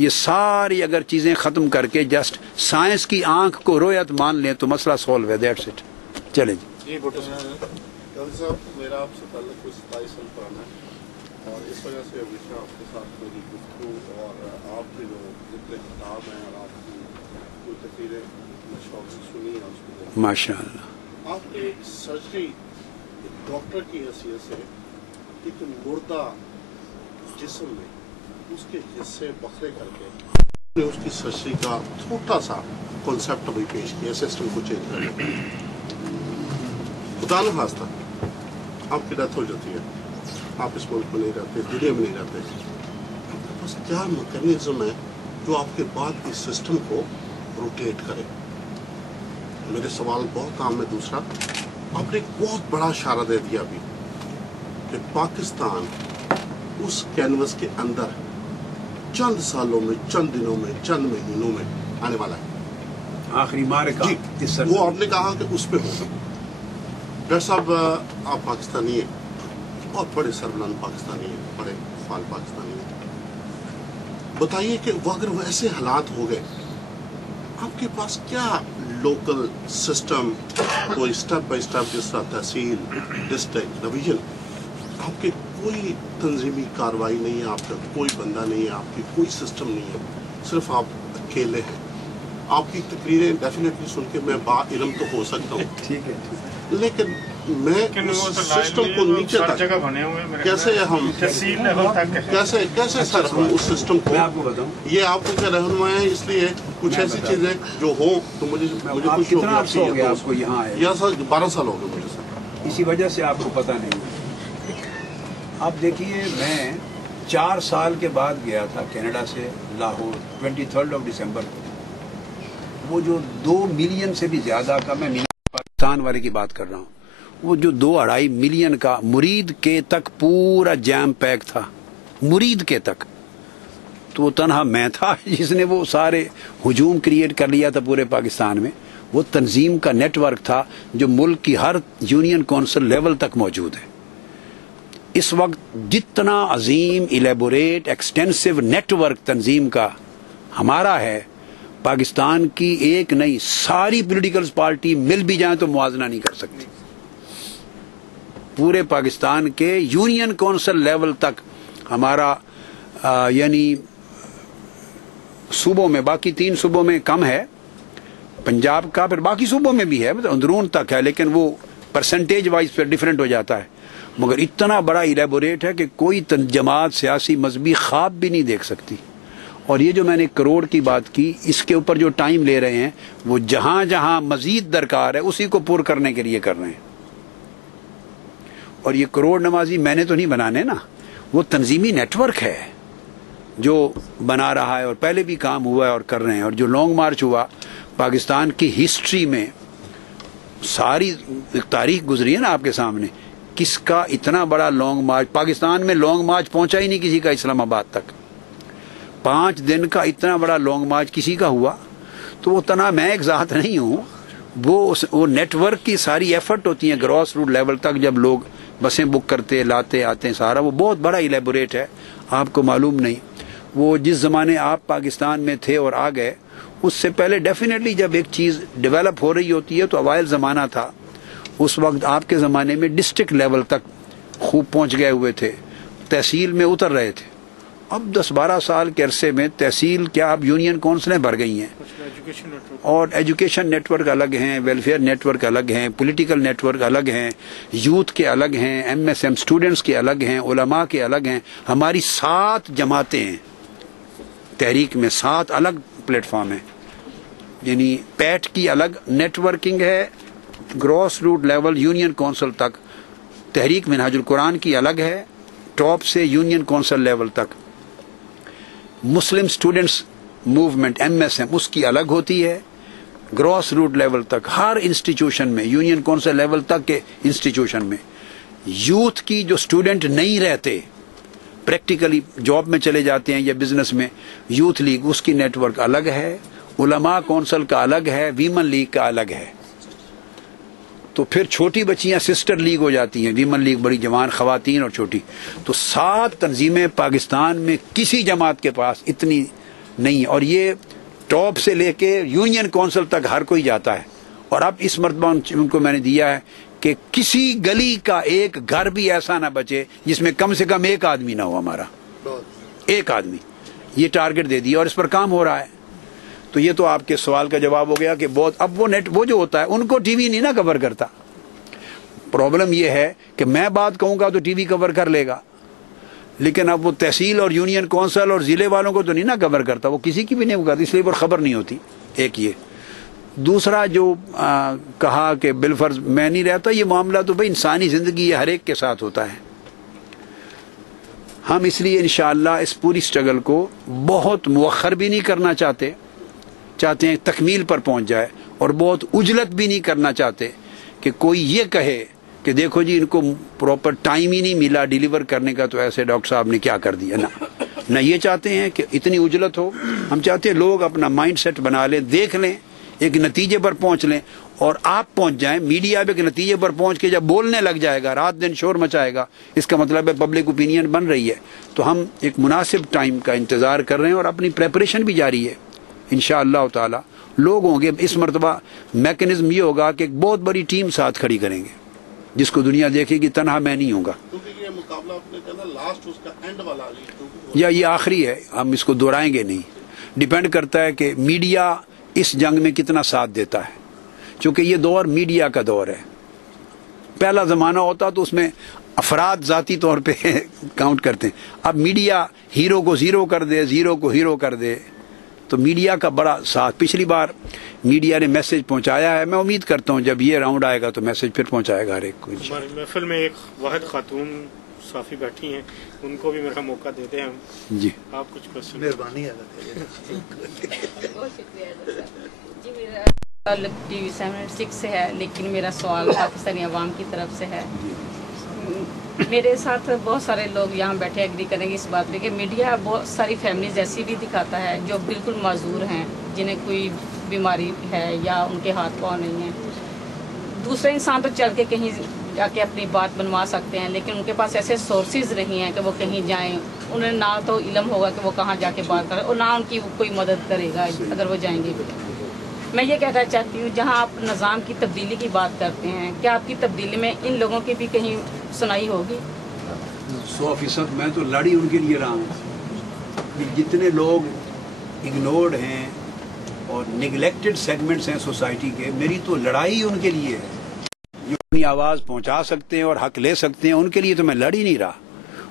ये सारी अगर चीज़ें ख़त्म करके जस्ट साइंस की आंख को रोयत मान लें तो मसला सॉल्व है। That's it. चले जी। साहब, मेरा आपसे ताल्लुक कुछ 27 साल पुराना है और इस वजह से हमेशा आपके साथ मेरी गुफ्तगू और आपके जो जितने किताब हैं और आपकी कोई तकरीरें मैं शौक से सुनी है उसको माशाअल्लाह। आपने सर्जरी डॉक्टर की हैसियत से एक मुर्दा जिस्म में उसके हिस्से बखरे करके उसकी सर्जरी का छोटा सा कॉन्सेप्ट अभी पेश किया, सिस्टम को चेंज करने का। खुदा न खास्ता आपकी डेथ हो जाती है, आप इस मुल्क में नहीं रहते, दुनिया में नहीं रहते, आपके पास क्या मैकेनिज्म है जो आपके बाद इस सिस्टम को रोटेट करे? मेरे सवाल बहुत आम है। दूसरा, आपने एक बहुत बड़ा इशारा दे दिया अभी कि पाकिस्तान उस कैनवस के अंदर चंद सालों में, चंद दिनों में, चंद महीनों में आने वाला है, आखिरी मार्का जी। वो आपने कहा कि उस पर होगा। डॉक्टर साहब, आप पाकिस्तानी हैं, बहुत बड़े सरबलंद पाकिस्तानी हैं, बड़े फाल पाकिस्तानी हैं। बताइए कि वो अगर वैसे हालात हो गए, आपके पास क्या लोकल सिस्टम, कोई स्टेप बाय स्टेप, जिस तरह तहसील, डिस्ट्रिक्ट, डिवीजन, आपके कोई तंजीमी कार्रवाई नहीं है, आपका कोई बंदा नहीं है, आपकी कोई सिस्टम नहीं है, सिर्फ आप अकेले हैं। आपकी तकरीरें डेफिनेटली सुन के मैं बाइल्म तो हो सकता हूँ, ठीक है, लेकिन मैं उस सिस्टम को नीचे तक कैसे हम कैसे सर हम उस सिस्टम को, आपको बताऊं, ये आपको क्या रहनुमाई है, इसलिए कुछ ऐसी चीजें जो हो तो मुझे कुछ हो गया आपको यहाँ आए? यह सर 12 साल हो गए मुझे सर। इसी वजह से आपको पता नहीं। आप देखिए, मैं 4 साल के बाद गया था कनाडा से लाहौर 23 दिसंबर को। वो जो 2 मिलियन से भी ज्यादा का, मैं पाकिस्तान वाले की बात कर रहा हूँ, वो जो 2-2.5 मिलियन का मुरीद के तक पूरा जैम पैक था, मुरीद के तक। तो वो तनहा मैं था जिसने वो सारे हुजूम क्रिएट कर लिया था पूरे पाकिस्तान में। वो तंजीम का नेटवर्क था जो मुल्क की हर यूनियन कौंसिल लेवल तक मौजूद है। इस वक्त जितना अजीम इलेबोरेट एक्सटेंसिव नेटवर्क तंजीम का हमारा है, पाकिस्तान की एक नहीं सारी पॉलिटिकल पार्टी मिल भी जाए तो मुआवजा नहीं कर सकती। पूरे पाकिस्तान के यूनियन काउंसिल लेवल तक हमारा यानी सूबों में, बाकी 3 सूबों में कम है, पंजाब का, फिर बाकी सूबों में भी है, मतलब अंदरून तक है, लेकिन वो परसेंटेज वाइज फिर डिफरेंट हो जाता है। मगर इतना बड़ा इलेबोरेट है कि कोई जमात सियासी मजहबी ख्वाब भी नहीं देख सकती। और ये जो मैंने करोड़ की बात की, इसके ऊपर जो टाइम ले रहे हैं वो जहां जहां मजीद दरकार है उसी को पूर्ण करने के लिए कर रहे हैं। और ये करोड़ नमाजी मैंने तो नहीं बनाने ना, वो तंजीमी नेटवर्क है जो बना रहा है और पहले भी काम हुआ है और कर रहे हैं। और जो लॉन्ग मार्च हुआ पाकिस्तान की हिस्ट्री में, सारी तारीख गुजरी है ना आपके सामने, किसका इतना बड़ा लॉन्ग मार्च, पाकिस्तान में लॉन्ग मार्च पहुंचा ही नहीं किसी का इस्लामाबाद तक। 5 दिन का इतना बड़ा लॉन्ग मार्च किसी का हुआ, तो वो तना मैं एक ज़ात नहीं हूँ, वो नेटवर्क की सारी एफर्ट होती है ग्रॉस रूट लेवल तक, जब लोग बसें बुक करते लाते आते हैं, सारा वो बहुत बड़ा इलेबोरेट है, आपको मालूम नहीं। वो जिस ज़माने आप पाकिस्तान में थे और आ गए, उससे पहले डेफिनेटली जब एक चीज़ डेवलप हो रही होती है तो अवाइल ज़माना था, उस वक्त आपके ज़माने में डिस्ट्रिक्ट लेवल तक खूब पहुँच गए हुए थे, तहसील में उतर रहे थे। अब 10-12 साल के अरसे में तहसील क्या, अब यूनियन काउंसिलें भर गई हैं, और एजुकेशन नेटवर्क अलग हैं, वेलफेयर नेटवर्क अलग हैं, पॉलिटिकल नेटवर्क अलग हैं, यूथ के अलग हैं, MSM स्टूडेंट्स के अलग हैं, उलमा के अलग हैं। हमारी 7 जमातें हैं तहरीक में, 7 अलग प्लेटफॉर्म हैं, यानी पैट की अलग नेटवर्किंग है, grass root level union council तक। तहरीक मिनहाजुल कुरान की अलग है, टॉप से यूनियन काउंसिल लेवल तक। मुस्लिम स्टूडेंट्स मूवमेंट MSM उसकी अलग होती है, ग्रॉस रूट लेवल तक हर इंस्टीट्यूशन में, यूनियन काउंसिल लेवल तक के इंस्टीट्यूशन में। यूथ की जो स्टूडेंट नहीं रहते, प्रैक्टिकली जॉब में चले जाते हैं या बिजनेस में, यूथ लीग उसकी नेटवर्क अलग है, उलमा काउंसिल का अलग है, वीमन लीग का अलग है। तो फिर छोटी बच्चियां सिस्टर लीग हो जाती हैं, वीमन लीग बड़ी जवान खवातीन और छोटी। तो 7 तंजीमें पाकिस्तान में किसी जमात के पास इतनी नहीं है, और ये टॉप से लेके यूनियन काउंसिल तक हर कोई जाता है। और अब इस मरतबा उनको मैंने दिया है कि किसी गली का एक घर भी ऐसा ना बचे जिसमें कम से कम एक आदमी ना हो, हमारा एक आदमी, ये टारगेट दे दिया और इस पर काम हो रहा है। तो ये तो आपके सवाल का जवाब हो गया कि बहुत, अब वो जो होता है उनको टीवी नहीं ना कवर करता। प्रॉब्लम ये है कि मैं बात कहूंगा तो टीवी कवर कर लेगा, लेकिन अब वो तहसील और यूनियन काउंसिल और जिले वालों को तो नहीं ना कवर करता, वो किसी की भी नहीं करता, इसलिए वो खबर नहीं होती। एक ये, दूसरा जो कहा कि बिलफर्ज मैं नहीं रहता, ये मामला तो भाई इंसानी जिंदगी हर एक के साथ होता है। हम इसलिए इंशाअल्लाह इस पूरी स्ट्रगल को बहुत मुअख्खर भी नहीं करना चाहते हैं तकमील पर पहुंच जाए, और बहुत उजलत भी नहीं करना चाहते कि कोई ये कहे कि देखो जी इनको प्रॉपर टाइम ही नहीं मिला डिलीवर करने का, तो ऐसे डॉक्टर साहब ने क्या कर दिया ना ये चाहते हैं कि इतनी उजलत हो। हम चाहते हैं लोग अपना माइंड सेट बना लें, देख लें, एक नतीजे पर पहुंच लें, और आप पहुंच जाएं। मीडिया भी एक नतीजे पर पहुंच के जब बोलने लग जाएगा, रात दिन शोर मचाएगा, इसका मतलब है पब्लिक ओपिनियन बन रही है। तो हम एक मुनासिब टाइम का इंतजार कर रहे हैं और अपनी प्रेपरेशन भी जारी है। इंशाअल्लाह ताला लोग होंगे, इस मरतबा मैकेनिज्म ये होगा कि एक बहुत बड़ी टीम साथ खड़ी करेंगे जिसको दुनिया देखेगी, तनहा मैं नहीं होगा। ये मुकाबला आपने कहा लास्ट उसका एंड वाला या ये आखिरी है, हम इसको दोहराएंगे नहीं। डिपेंड करता है कि मीडिया इस जंग में कितना साथ देता है, क्योंकि ये दौर मीडिया का दौर है। पहला जमाना होता तो उसमें अफराद जाती तौर पे काउंट करते हैं, अब मीडिया हीरो को जीरो कर दे, जीरो को हीरो कर दे, तो मीडिया का बड़ा साथ। पिछली बार मीडिया ने मैसेज पहुंचाया है, मैं उम्मीद करता हूं जब ये राउंड आएगा तो मैसेज फिर पहुंचाएगा हर एक को। हमारी महफिल में एक वाहिद खातून साफी बैठी हैं, उनको भी मेरा मौका देते हैं हम। जी आप कुछ क्वेश्चन। मेहरबानी है। जी मेरा TV 76 से है, लेकिन मेरा सवाल पाकिस्तानी अवाम की तरफ से है। मेरे साथ बहुत सारे लोग यहाँ बैठे एग्री करेंगे इस बात पे कि मीडिया बहुत सारी फैमिलीज ऐसी भी दिखाता है जो बिल्कुल माजूर हैं, जिन्हें कोई बीमारी है या उनके हाथ पाँव नहीं है। दूसरे इंसान तो चल के कहीं जाके अपनी बात बनवा सकते हैं, लेकिन उनके पास ऐसे सोर्सेज नहीं हैं कि वो कहीं जाएं। उन्हें ना तो इल्म होगा कि वो कहाँ जाके बात करें और ना उनकी कोई मदद करेगा अगर वो जाएंगे भी। मैं ये कहना चाहती हूँ, जहाँ आप निज़ाम की तब्दीली की बात करते हैं, क्या आपकी तब्दीली में इन लोगों की भी कहीं सुनाई होगी? 100% मैं तो लड़ी उनके लिए रहा हूँ। जितने लोग इग्नोर्ड हैं और निगलेक्टेड सेगमेंट्स हैं सोसाइटी के, मेरी तो लड़ाई उनके लिए है। जो अपनी आवाज़ पहुंचा सकते हैं और हक ले सकते हैं, उनके लिए तो मैं लड़ ही नहीं रहा।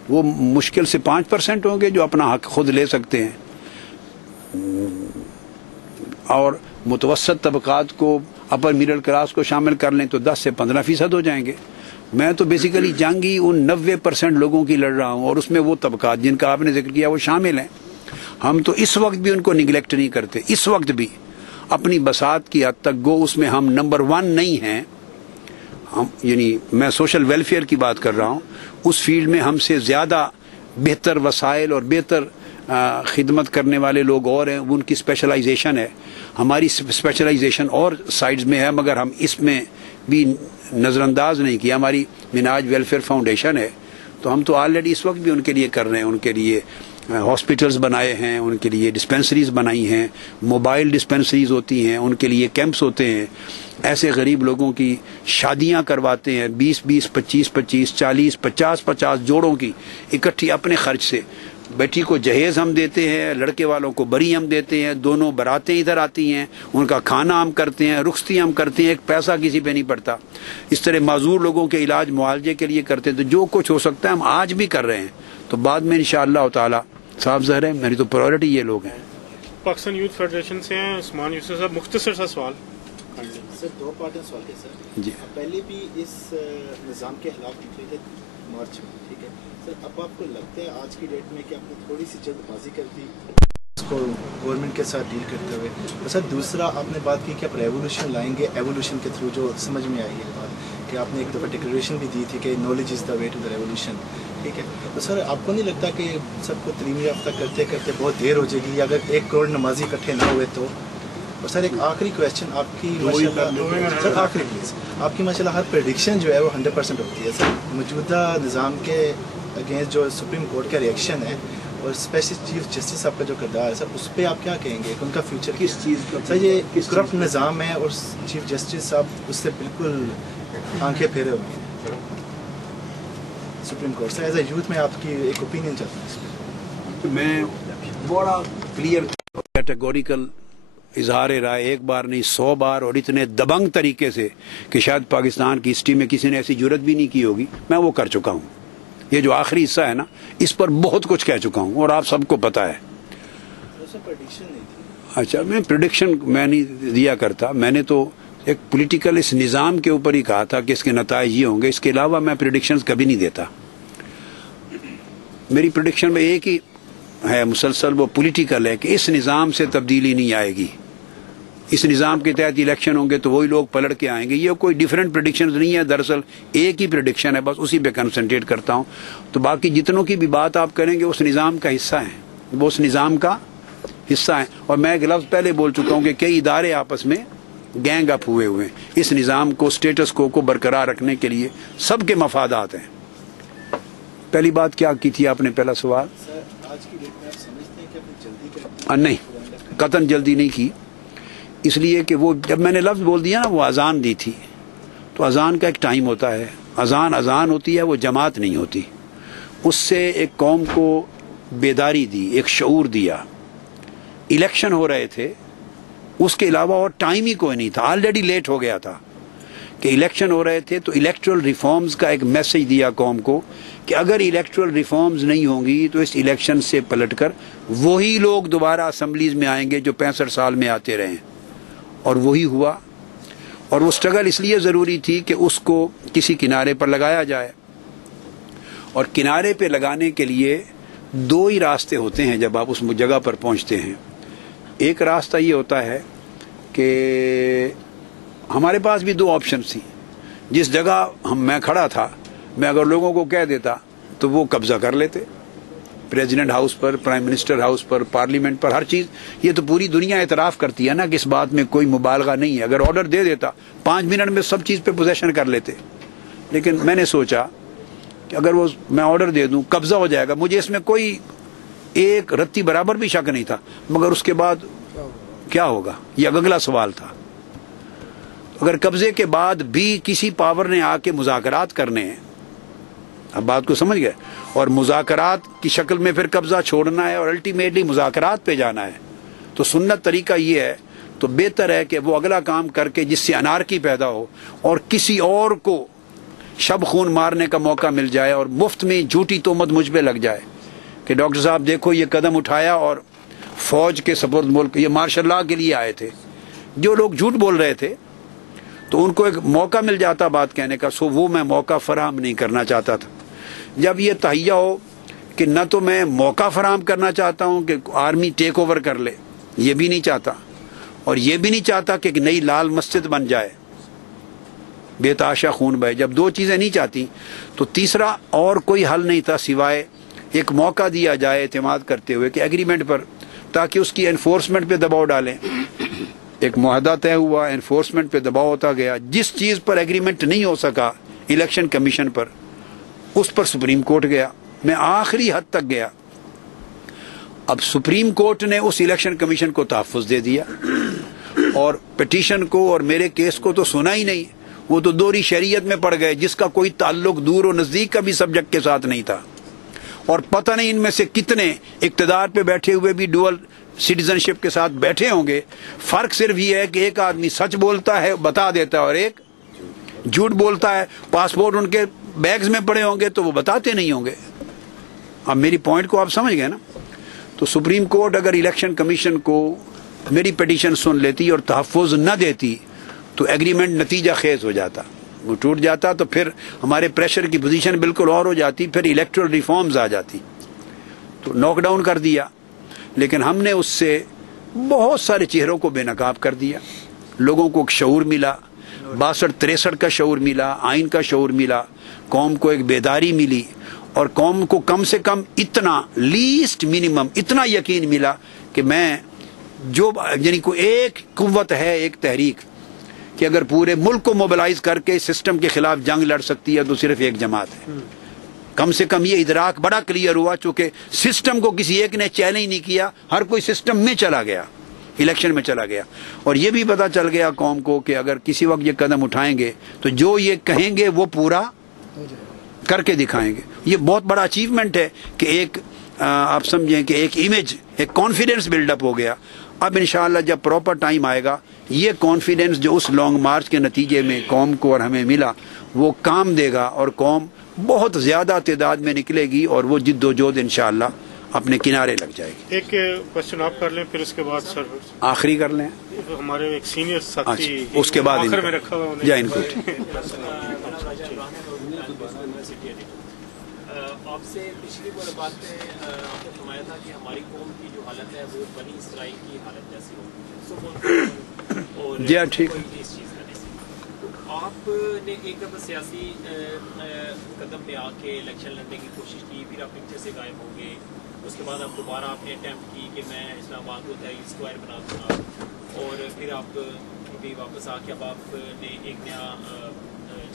वो मुश्किल से 5% होंगे जो अपना हक खुद ले सकते हैं, और मुतवसत तबकात को, अपर मिडिल क्लास को शामिल कर लें तो 10 से 15% हो जाएंगे। मैं तो बेसिकली जंगी उन 90% लोगों की लड़ रहा हूँ, और उसमें वो तबकात जिनका आपने जिक्र किया वो शामिल हैं। हम तो इस वक्त भी उनको निगलेक्ट नहीं करते, इस वक्त भी अपनी बसात की हद तक गो उसमें हम नंबर 1 नहीं हैं। हम यानी मैं सोशल वेलफेयर की बात कर रहा हूँ, उस फील्ड में हमसे ज़्यादा बेहतर वसाइल और बेहतर खिदमत करने वाले लोग और हैं, उनकी स्पेशलाइजेशन है। हमारी स्पेशलाइजेशन और साइड्स में है, मगर हम इसमें भी नज़रअंदाज नहीं किया। हमारी मिनाज वेलफेयर फाउंडेशन है, तो हम तो ऑलरेडी इस वक्त भी उनके लिए कर रहे हैं। उनके लिए हॉस्पिटल्स बनाए हैं, उनके लिए डिस्पेंसरीज बनाई हैं, मोबाइल डिस्पेंसरीज होती हैं, उनके लिए कैंप्स होते हैं। ऐसे गरीब लोगों की शादियां करवाते हैं, 20-20, 25-25, 40, 50-50 जोड़ों की इकट्ठी अपने खर्च से। बेटी को जहेज हम देते हैं, लड़के वालों को बरी हम देते हैं, दोनों बरातें इधर आती हैं, उनका खाना हम करते हैं, रुखसती हम करते हैं, एक पैसा किसी पे नहीं पड़ता। इस तरह माजूर लोगों के इलाज मुआवजे के लिए करते हैं। तो जो कुछ हो सकता है हम आज भी कर रहे हैं, तो बाद में इंशाअल्लाह ताला साफ ज़ाहिर है मेरी तो प्रायोरिटी ये लोग हैं। पाकिस्तान यूथ फेडरेशन से हैं उस्मान यूसुफ साहब, मुख्तसर सा सवाल। सर 2 पार्ट है सवाल के सर जी। पहले भी इस निज़ाम के खिलाफ निकले थे मार्च में, ठीक है सर। अब आपको लगता है आज की डेट में कि आपने थोड़ी सी जल्दबाजी कर दी इसको गवर्नमेंट के साथ डील करते हुए? तो सर दूसरा आपने बात की कि आप रेवोल्यूशन लाएंगे, एवोल्यूशन के थ्रू, जो समझ में आई है बात कि आपने एक दफ़ा डिक्लेरेशन भी दी थी कि knowledge is the way to the revolution, ठीक है। तो सर आपको नहीं लगता कि सबको तलीम याफ्ता करते करते बहुत देर हो जाएगी अगर 1 करोड़ नमाजी इकट्ठे ना हुए तो? और सर एक आखिरी क्वेश्चन आपकी, माशाल्लाह सर आखिरी प्लीज़, आपकी माशाल्लाह हर प्रेडिक्शन जो है वो 100% होती है सर। मौजूदा निज़ाम के अगेंस्ट जो सुप्रीम कोर्ट का रिएक्शन है और स्पेशल चीफ जस्टिस आपका जो किरदार है सर, उस पर आप क्या कहेंगे? उनका फ्यूचर किस चीज़ का? सर ये करप्ट निज़ाम है और चीफ जस्टिस साहब उससे बिल्कुल आंखें फेरे हुए हैं सुप्रीम कोर्ट से। एज ए यूथ में आपकी एक ओपिनियन चाहता हूँ इस पर। मैं बड़ा क्लियर कैटेगोरिकल इजहार राय एक बार नहीं 100 बार और इतने दबंग तरीके से कि शायद पाकिस्तान की हिस्ट्री में किसी ने ऐसी जुर्रत भी नहीं की होगी, मैं वो कर चुका हूँ। ये जो आखिरी हिस्सा है ना, इस पर बहुत कुछ कह चुका हूँ और आप सबको पता है। अच्छा, मैं प्रेडिक्शन मैं नहीं दिया करता, मैंने तो एक पॉलिटिकल इस निज़ाम के ऊपर ही कहा था कि इसके नताइज ये होंगे। इसके अलावा मैं प्रेडिक्शंस कभी नहीं देता। मेरी प्रेडिक्शन में एक ही है मुसलसल, वो पॉलिटिकल है कि इस निज़ाम से तब्दीली नहीं आएगी। इस निज़ाम के तहत इलेक्शन होंगे तो वही लोग पलट के आएंगे। ये कोई डिफरेंट प्रेडिक्शन नहीं है, दरअसल एक ही प्रेडिक्शन है, बस उसी पे कंसंट्रेट करता हूँ। तो बाकी जितनों की भी बात आप करेंगे उस निज़ाम का हिस्सा है, वो उस निज़ाम का हिस्सा है। और मैं एक लफ्ज़ पहले बोल चुका हूँ कि कई इदारे आपस में गैंग अप हुए हुए हैं। इस निज़ाम को, स्टेटस को बरकरार रखने के लिए सबके मफादात हैं। पहली बात क्या की थी आपने, पहला सवाल? आज की डेट में आप समझते हैं कि आपने जल्दी कर नहीं, कतन जल्दी नहीं की, इसलिए कि वो जब मैंने लफ्ज़ बोल दिया ना, वो अजान दी थी, तो अजान का एक टाइम होता है। अजान होती है, वो जमात नहीं होती। उससे एक कौम को बेदारी दी, एक शऊर दिया। इलेक्शन हो रहे थे, उसके अलावा और टाइम ही कोई नहीं था, ऑलरेडी लेट हो गया था कि इलेक्शन हो रहे थे। तो इलेक्टोरल रिफॉर्म्स का एक मैसेज दिया कौम को कि अगर इलेक्टोरल रिफॉर्म्स नहीं होंगी तो इस इलेक्शन से पलटकर वही लोग दोबारा असम्बलीज में आएंगे जो 65 साल में आते रहे, और वही हुआ। और वो स्ट्रगल इसलिए ज़रूरी थी कि उसको किसी किनारे पर लगाया जाए, और किनारे पे लगाने के लिए 2 ही रास्ते होते हैं जब आप उस जगह पर पहुंचते हैं। एक रास्ता ये होता है कि हमारे पास भी 2 ऑप्शन थी। जिस जगह मैं खड़ा था, मैं अगर लोगों को कह देता तो वो कब्जा कर लेते, प्रेसिडेंट हाउस पर, प्राइम मिनिस्टर हाउस पर, पार्लियामेंट पर, हर चीज़। ये तो पूरी दुनिया एतराफ़ करती है ना कि इस बात में कोई मुबालगा नहीं है। अगर ऑर्डर दे देता 5 मिनट में सब चीज़ पे पोजेशन कर लेते, लेकिन मैंने सोचा कि अगर वो मैं ऑर्डर दे दूं कब्जा हो जाएगा, मुझे इसमें कोई एक रत्ती बराबर भी शक नहीं था, मगर उसके बाद क्या होगा यह अगला सवाल था। अगर कब्जे के बाद भी किसी पावर ने आके मुज़ाकरात करने हैं, अब बात को समझ गए, और मुज़ाकरात की शक्ल में फिर कब्जा छोड़ना है और अल्टीमेटली मुज़ाकरात पे जाना है, तो सुन्नत तरीका ये है, तो बेहतर है कि वो अगला काम करके जिससे अनारकी पैदा हो और किसी और को शब खून मारने का मौका मिल जाए और मुफ्त में झूठी तोहमत मुझ पे लग जाए कि डॉक्टर साहब देखो ये कदम उठाया और फौज के सपुर्द मुल्क, ये मार्शल लॉ के लिए आए थे। जो लोग झूठ बोल रहे थे तो उनको एक मौका मिल जाता बात कहने का, सो वो मैं मौका फराहम नहीं करना चाहता था। जब ये तहिया हो कि न तो मैं मौका फराहम करना चाहता हूँ कि आर्मी टेक ओवर कर ले, ये भी नहीं चाहता, और ये भी नहीं चाहता कि एक नई लाल मस्जिद बन जाए, बेताशा खून बहे। जब दो चीज़ें नहीं चाहती तो तीसरा और कोई हल नहीं था सिवाय एक मौका दिया जाए एतमाद करते हुए कि एग्रीमेंट पर, ताकि उसकी एनफोर्समेंट पे दबाव डालें। एक मुआहदा तय हुआ, एनफोर्समेंट पे दबाव होता गया। जिस चीज़ पर एग्रीमेंट नहीं हो सका इलेक्शन कमीशन पर, उस पर सुप्रीम कोर्ट गया, मैं आखिरी हद तक गया। अब सुप्रीम कोर्ट ने उस इलेक्शन कमीशन को तहफ़्फ़ुज़ दे दिया और पिटीशन को और मेरे केस को तो सुना ही नहीं, वो तो दोहरी शरीयत में पड़ गए जिसका कोई ताल्लुक दूर और नज़दीक का भी सब्जेक्ट के साथ नहीं था। और पता नहीं इनमें से कितने इक़्तिदार पे बैठे हुए भी डुअल सिटीजनशिप के साथ बैठे होंगे। फ़र्क सिर्फ ये है कि एक आदमी सच बोलता है, बता देता है, और एक झूठ बोलता है। पासपोर्ट उनके बैग्स में पड़े होंगे तो वो बताते नहीं होंगे। अब मेरी पॉइंट को आप समझ गए ना। तो सुप्रीम कोर्ट अगर इलेक्शन कमीशन को मेरी पिटीशन सुन लेती और तहफ़्फ़ुज़ न देती तो एग्रीमेंट नतीजा खेज हो जाता, वो टूट जाता, तो फिर हमारे प्रेशर की पोजीशन बिल्कुल और हो जाती, फिर इलेक्टोरल रिफॉर्म्स आ जाती। तो नॉकडाउन कर दिया, लेकिन हमने उससे बहुत सारे चेहरों को बेनकाब कर दिया। लोगों को शऊर मिला, 62-63 का शऊर मिला, आइन का शऊर मिला, कौम को एक बेदारी मिली, और कौम को कम से कम इतना लीस्ट मिनिमम इतना यकीन मिला कि मैं जो यानी कोई एक कुव्वत है, एक तहरीक कि अगर पूरे मुल्क को मोबिलाइज करके सिस्टम के खिलाफ जंग लड़ सकती है तो सिर्फ एक जमात है। कम से कम ये इदराक बड़ा क्लियर हुआ, चूंकि सिस्टम को किसी एक ने चैलेंज नहीं किया, हर कोई सिस्टम में चला गया, इलेक्शन में चला गया। और ये भी पता चल गया कौम को कि अगर किसी वक्त ये कदम उठाएंगे तो जो ये कहेंगे वो पूरा करके दिखाएंगे। ये बहुत बड़ा अचीवमेंट है कि एक आप समझें कि एक इमेज, एक कॉन्फिडेंस बिल्डअप हो गया। अब इंशाअल्लाह जब प्रॉपर टाइम आएगा, ये कॉन्फिडेंस जो उस लॉन्ग मार्च के नतीजे में कौम को और हमें मिला वो काम देगा, और कौम बहुत ज़्यादा तादाद में निकलेगी और वो जिद्दोजहद इंशाअल्लाह अपने किनारे लग जाएगी। एक क्वेश्चन आप कर लें, फिर उसके बाद सर आखिरी कर लें। हमारे एक सीनियर साथी, अच्छा, उसके बाद आखिर में रखा हुआ या इनको आपसे पिछली मुलाकात में आपने फरमाया था कि हमारी कौम की जो हालत है वो बनी इसराइल की हालत जैसी होगी, और जी ठीक। इस चीज़ का नहीं, आपने एक दफ़ा सियासी कदम पे आके इलेक्शन लड़ने की कोशिश की, फिर आप पिक्चर से गायब हो गए। उसके बाद आप दोबारा आपने अटैम्प्ट की कि मैं इस्लामाबाद को तहरीर स्क्वायर बना दूँगा, और फिर आप भी वापस आके अब आपने एक नया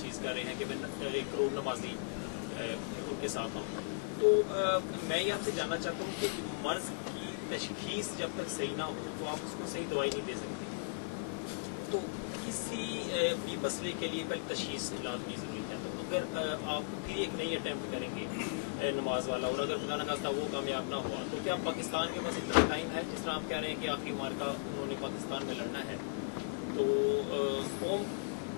चीज़ कर रहे हैं कि मैं 1 करोड़ नमाजी उनके साथ हूँ। तो मैं ये आपसे जानना चाहता हूँ कि मर्ज की तशखीस जब तक सही ना हो तो आप उसको सही दवाई नहीं दे सकते। तो किसी भी मसले के लिए पहले तशखीस लाजमी ज़रूरी है। तो अगर आप फिर एक नई अटैम्प्ट करेंगे नमाज वाला, और अगर खुदा न खास्ता वो कामयाब ना हुआ, तो क्या पाकिस्तान के पास इतना टाइम है, जिस तरह आप कह रहे हैं कि आखिरी मार्का उन्होंने पाकिस्तान में लड़ना है, तो कौम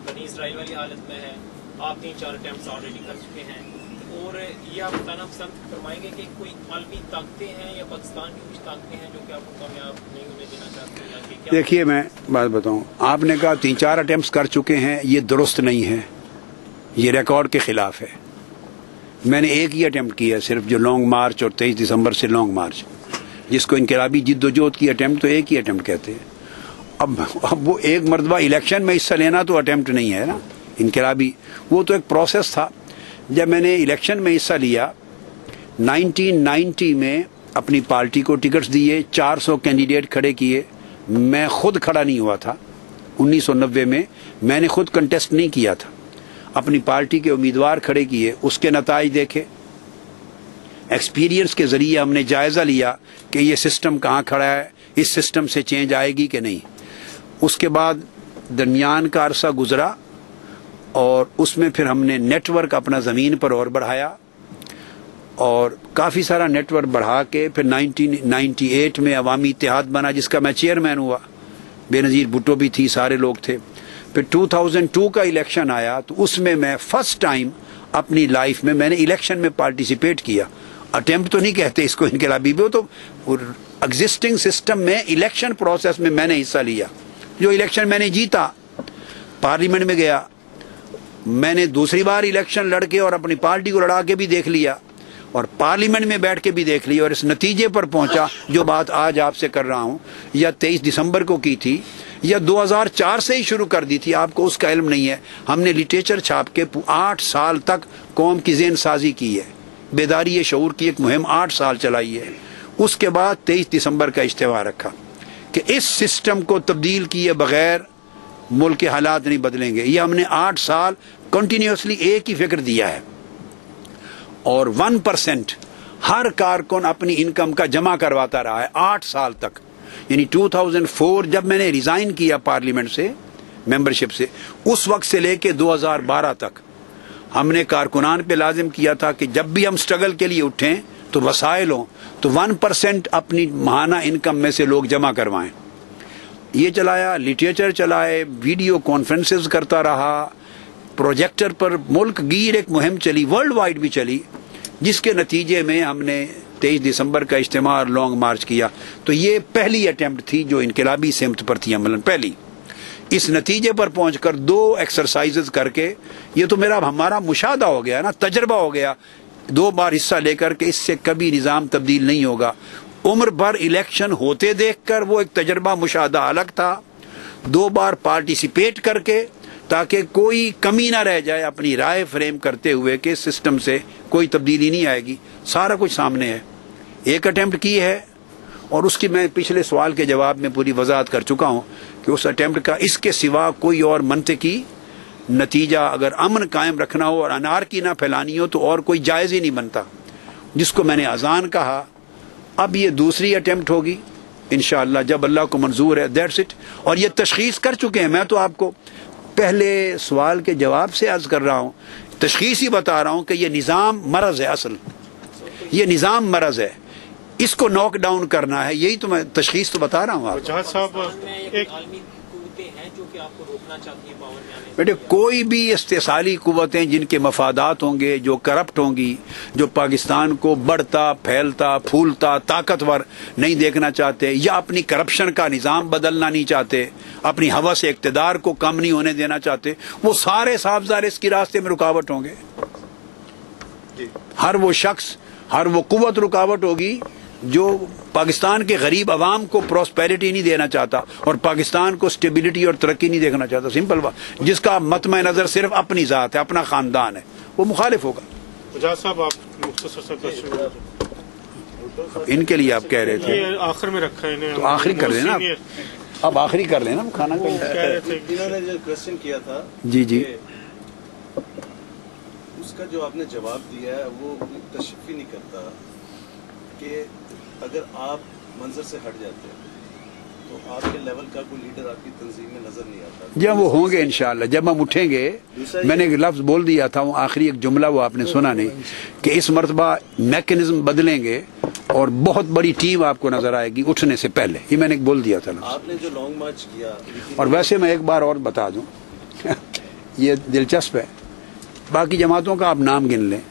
बनी इसराइल वाली हालत में है, आप 3-4 अटैम्प्ट ऑलरेडी कर चुके हैं, और ये आप बताना पसंद फरमाएंगे कि कोई आलमी ताकतें हैं या पाकिस्तान की कुछ ताकतें हैं जो कि आपको कामयाब नहीं होने देना चाहती हैं, या कि क्या? देखिए मैं बात बताऊं, आपने कहा 3-4 अटेम्प्ट कर चुके हैं, ये दुरुस्त नहीं है, ये रिकॉर्ड के खिलाफ है। मैंने एक ही अटेम्प्ट किया सिर्फ, जो लॉन्ग मार्च और 23 दिसंबर से लॉन्ग मार्च, जिसको इनकलाबी जिद्दोजहद की अटेम्प्ट तो एक ही अटेम्प्ट कहते हैं। अब वो एक मरतबा इलेक्शन में हिस्सा लेना तो अटेम्प्ट नहीं है ना, इनकलाबी वो तो एक प्रोसेस था। जब मैंने इलेक्शन में हिस्सा लिया 1990 में, अपनी पार्टी को टिकट्स दिए, 400 कैंडिडेट खड़े किए, मैं खुद खड़ा नहीं हुआ था। 1990 में मैंने खुद कंटेस्ट नहीं किया था। अपनी पार्टी के उम्मीदवार खड़े किए, उसके नताइज देखे। एक्सपीरियंस के ज़रिए हमने जायज़ा लिया कि ये सिस्टम कहाँ खड़ा है, इस सिस्टम से चेंज आएगी कि नहीं। उसके बाद दरमियान का अरसा गुजरा और उसमें फिर हमने नेटवर्क अपना ज़मीन पर और बढ़ाया और काफ़ी सारा नेटवर्क बढ़ा के फिर 1998 में अवामी इत्तेहाद बना, जिसका मैं चेयरमैन हुआ। बेनज़ीर भुट्टो भी थी, सारे लोग थे। फिर 2002 का इलेक्शन आया तो उसमें मैं फर्स्ट टाइम अपनी लाइफ में मैंने इलेक्शन में पार्टिसिपेट किया। अटेम्प्ट तो नहीं कहते इसको इनकलाबी, वो तो एग्जिस्टिंग सिस्टम में इलेक्शन प्रोसेस में मैंने हिस्सा लिया। जो इलेक्शन मैंने जीता, पार्लियामेंट में गया, मैंने दूसरी बार इलेक्शन लड़के और अपनी पार्टी को लड़ा के भी देख लिया और पार्लियामेंट में बैठ के भी देख लिया और इस नतीजे पर पहुंचा जो बात आज आपसे कर रहा हूं, या 23 दिसंबर को की थी या 2004 से ही शुरू कर दी थी, आपको उसका इल्म नहीं है। हमने लिटरेचर छाप के 8 साल तक कौम की ज़हन साजी की है, बेदारी शऊर की एक मुहिम 8 साल चलाई है। उसके बाद 23 दिसंबर का इज्तिमा रखा कि इस सिस्टम को तब्दील किए बगैर मुल्क के हालात नहीं बदलेंगे। ये हमने 8 साल कंटिन्यूसली एक ही फिक्र दिया है और 1% हर कारकुन अपनी इनकम का जमा करवाता रहा है 8 साल तक। यानी 2004 जब मैंने रिजाइन किया पार्लियामेंट से, मेंबरशिप से, उस वक्त से लेके 2012 तक हमने कारकुनान पे लाजिम किया था कि जब भी हम स्ट्रगल के लिए उठें तो वसाइल हों तो 1% अपनी माहाना इनकम में से लोग जमा करवाएं। ये चलाया, लिटरेचर चलाए, वीडियो कॉन्फ्रेंसेस करता रहा, प्रोजेक्टर पर मुल्क गीर एक मुहिम चली, वर्ल्ड वाइड भी चली, जिसके नतीजे में हमने 23 दिसंबर का इज्तिमा और लॉन्ग मार्च किया। तो ये पहली अटेम्प्ट थी जो इनकलाबी सिमत पर थी अमलन पहली। इस नतीजे पर पहुंचकर 2 एक्सरसाइजेज करके ये तो हमारा मुशाहदा हो गया ना, तजर्बा हो गया 2 बार हिस्सा लेकर के इससे कभी निज़ाम तब्दील नहीं होगा। उम्र भर इलेक्शन होते देखकर वो एक तजर्बा मुशाहदा अलग था। 2 बार पार्टिसिपेट करके ताकि कोई कमी ना रह जाए अपनी राय फ्रेम करते हुए कि सिस्टम से कोई तब्दीली नहीं आएगी, सारा कुछ सामने है। एक अटेम्प्ट की है और उसकी मैं पिछले सवाल के जवाब में पूरी वजाहत कर चुका हूँ कि उस अटेम्प्ट का इसके सिवा कोई और मंतकी नतीजा अगर अमन कायम रखना हो और अनारकी ना फैलानी हो तो और कोई जायज़ ही नहीं बनता। जिसको मैंने अजान कहा, अब ये दूसरी अटेम्प्ट होगी इंशाअल्लाह जब अल्लाह को मंजूर है, दैट्स इट। और ये तशखीस कर चुके हैं, मैं तो आपको पहले सवाल के जवाब से अर्ज कर रहा हूँ, तशखीस ही बता रहा हूँ कि ये निज़ाम मरज़ है, असल ये निज़ाम मरज़ है, इसको नॉक डाउन करना है, यही तो मैं तशखीस तो बता रहा हूँ आपको। जहाज साहब एक बेटे कोई भी इस्तेसाली कुव्वतें जिनके मफादात होंगे, जो करप्ट होंगी, जो पाकिस्तान को बढ़ता फैलता फूलता ताकतवर नहीं देखना चाहते या अपनी करप्शन का निज़ाम बदलना नहीं चाहते, अपनी हवा से इक़्तिदार को कम नहीं होने देना चाहते, वो सारे साहबजारे इसके रास्ते में रुकावट होंगे। हर वो शख्स, हर वो कुव्वत रुकावट होगी जो पाकिस्तान के गरीब अवाम को प्रॉस्पेरिटी नहीं देना चाहता और पाकिस्तान को स्टेबिलिटी और तरक्की नहीं देखना चाहता। सिंपल बात, जिसका मतम नज़र सिर्फ अपनी ज़ात है, अपना ख़ानदान है, वो मुखालिफ होगा। जहाज साहब आप मुख्तसर से इनके लिए आप कह रहे थे ये आखिर में रखा है इन्हें, तो आखिरी कर लेना, अब आखिरी कर लेना खाना का। इन्होंने जो क्वेश्चन किया था जी जी, उसका जो आपने जवाब दिया है वो तशफ़ी नहीं करता कि अगर आप मंजर से हट जाते हैं तो आपके लेवल का कोई लीडर आपकी तंजीम में नजर नहीं आता। जब वो होंगे इंशाअल्लाह, जब हम उठेंगे। मैंने एक लफ्ज़ बोल दिया था, वो आखिरी एक जुमला वो आपने सुना नहीं, कि इस मरतबा मैकेनिज्म बदलेंगे और बहुत बड़ी टीम आपको नजर आएगी उठने से पहले, ये मैंने बोल दिया था लफ्ज़। आपने जो लॉन्ग मार्च किया, और वैसे मैं एक बार और बता दूं ये दिलचस्प है, बाकी जमातों का आप नाम गिन लें,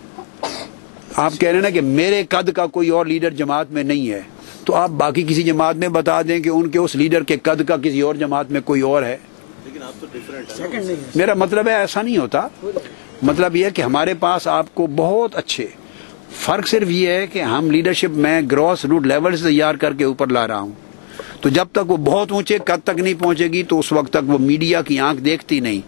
आप कह रहे हैं ना कि मेरे कद का कोई और लीडर जमात में नहीं है, तो आप बाकी किसी जमात में बता दें कि उनके उस लीडर के कद का किसी और जमात में कोई और है। लेकिन आप तो डिफरेंट हैं। मेरा मतलब है ऐसा नहीं होता, मतलब यह है कि हमारे पास आपको बहुत अच्छे, फर्क सिर्फ ये है कि हम लीडरशिप में ग्रॉस रूट लेवल से तैयार करके ऊपर ला रहा हूँ, तो जब तक वो बहुत ऊंचे कद तक नहीं पहुंचेगी तो उस वक्त तक वो मीडिया की आंख देखती नहीं।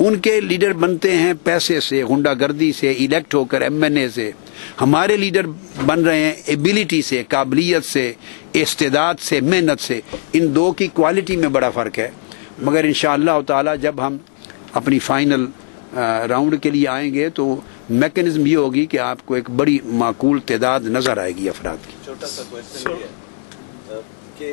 उनके लीडर बनते हैं पैसे से, गुंडागर्दी से, इलेक्ट होकर MNA से। हमारे लीडर बन रहे हैं एबिलिटी से, काबिलियत से, इस्तेदाद से, मेहनत से। इन दो की क्वालिटी में बड़ा फ़र्क है, मगर इंशाअल्लाह ताला जब हम अपनी फाइनल राउंड के लिए आएंगे तो मैकेनिज्म ये होगी कि आपको एक बड़ी माकूल तादाद नजर आएगी अफराद की। छोटा सा क्वेश्चन ये है कि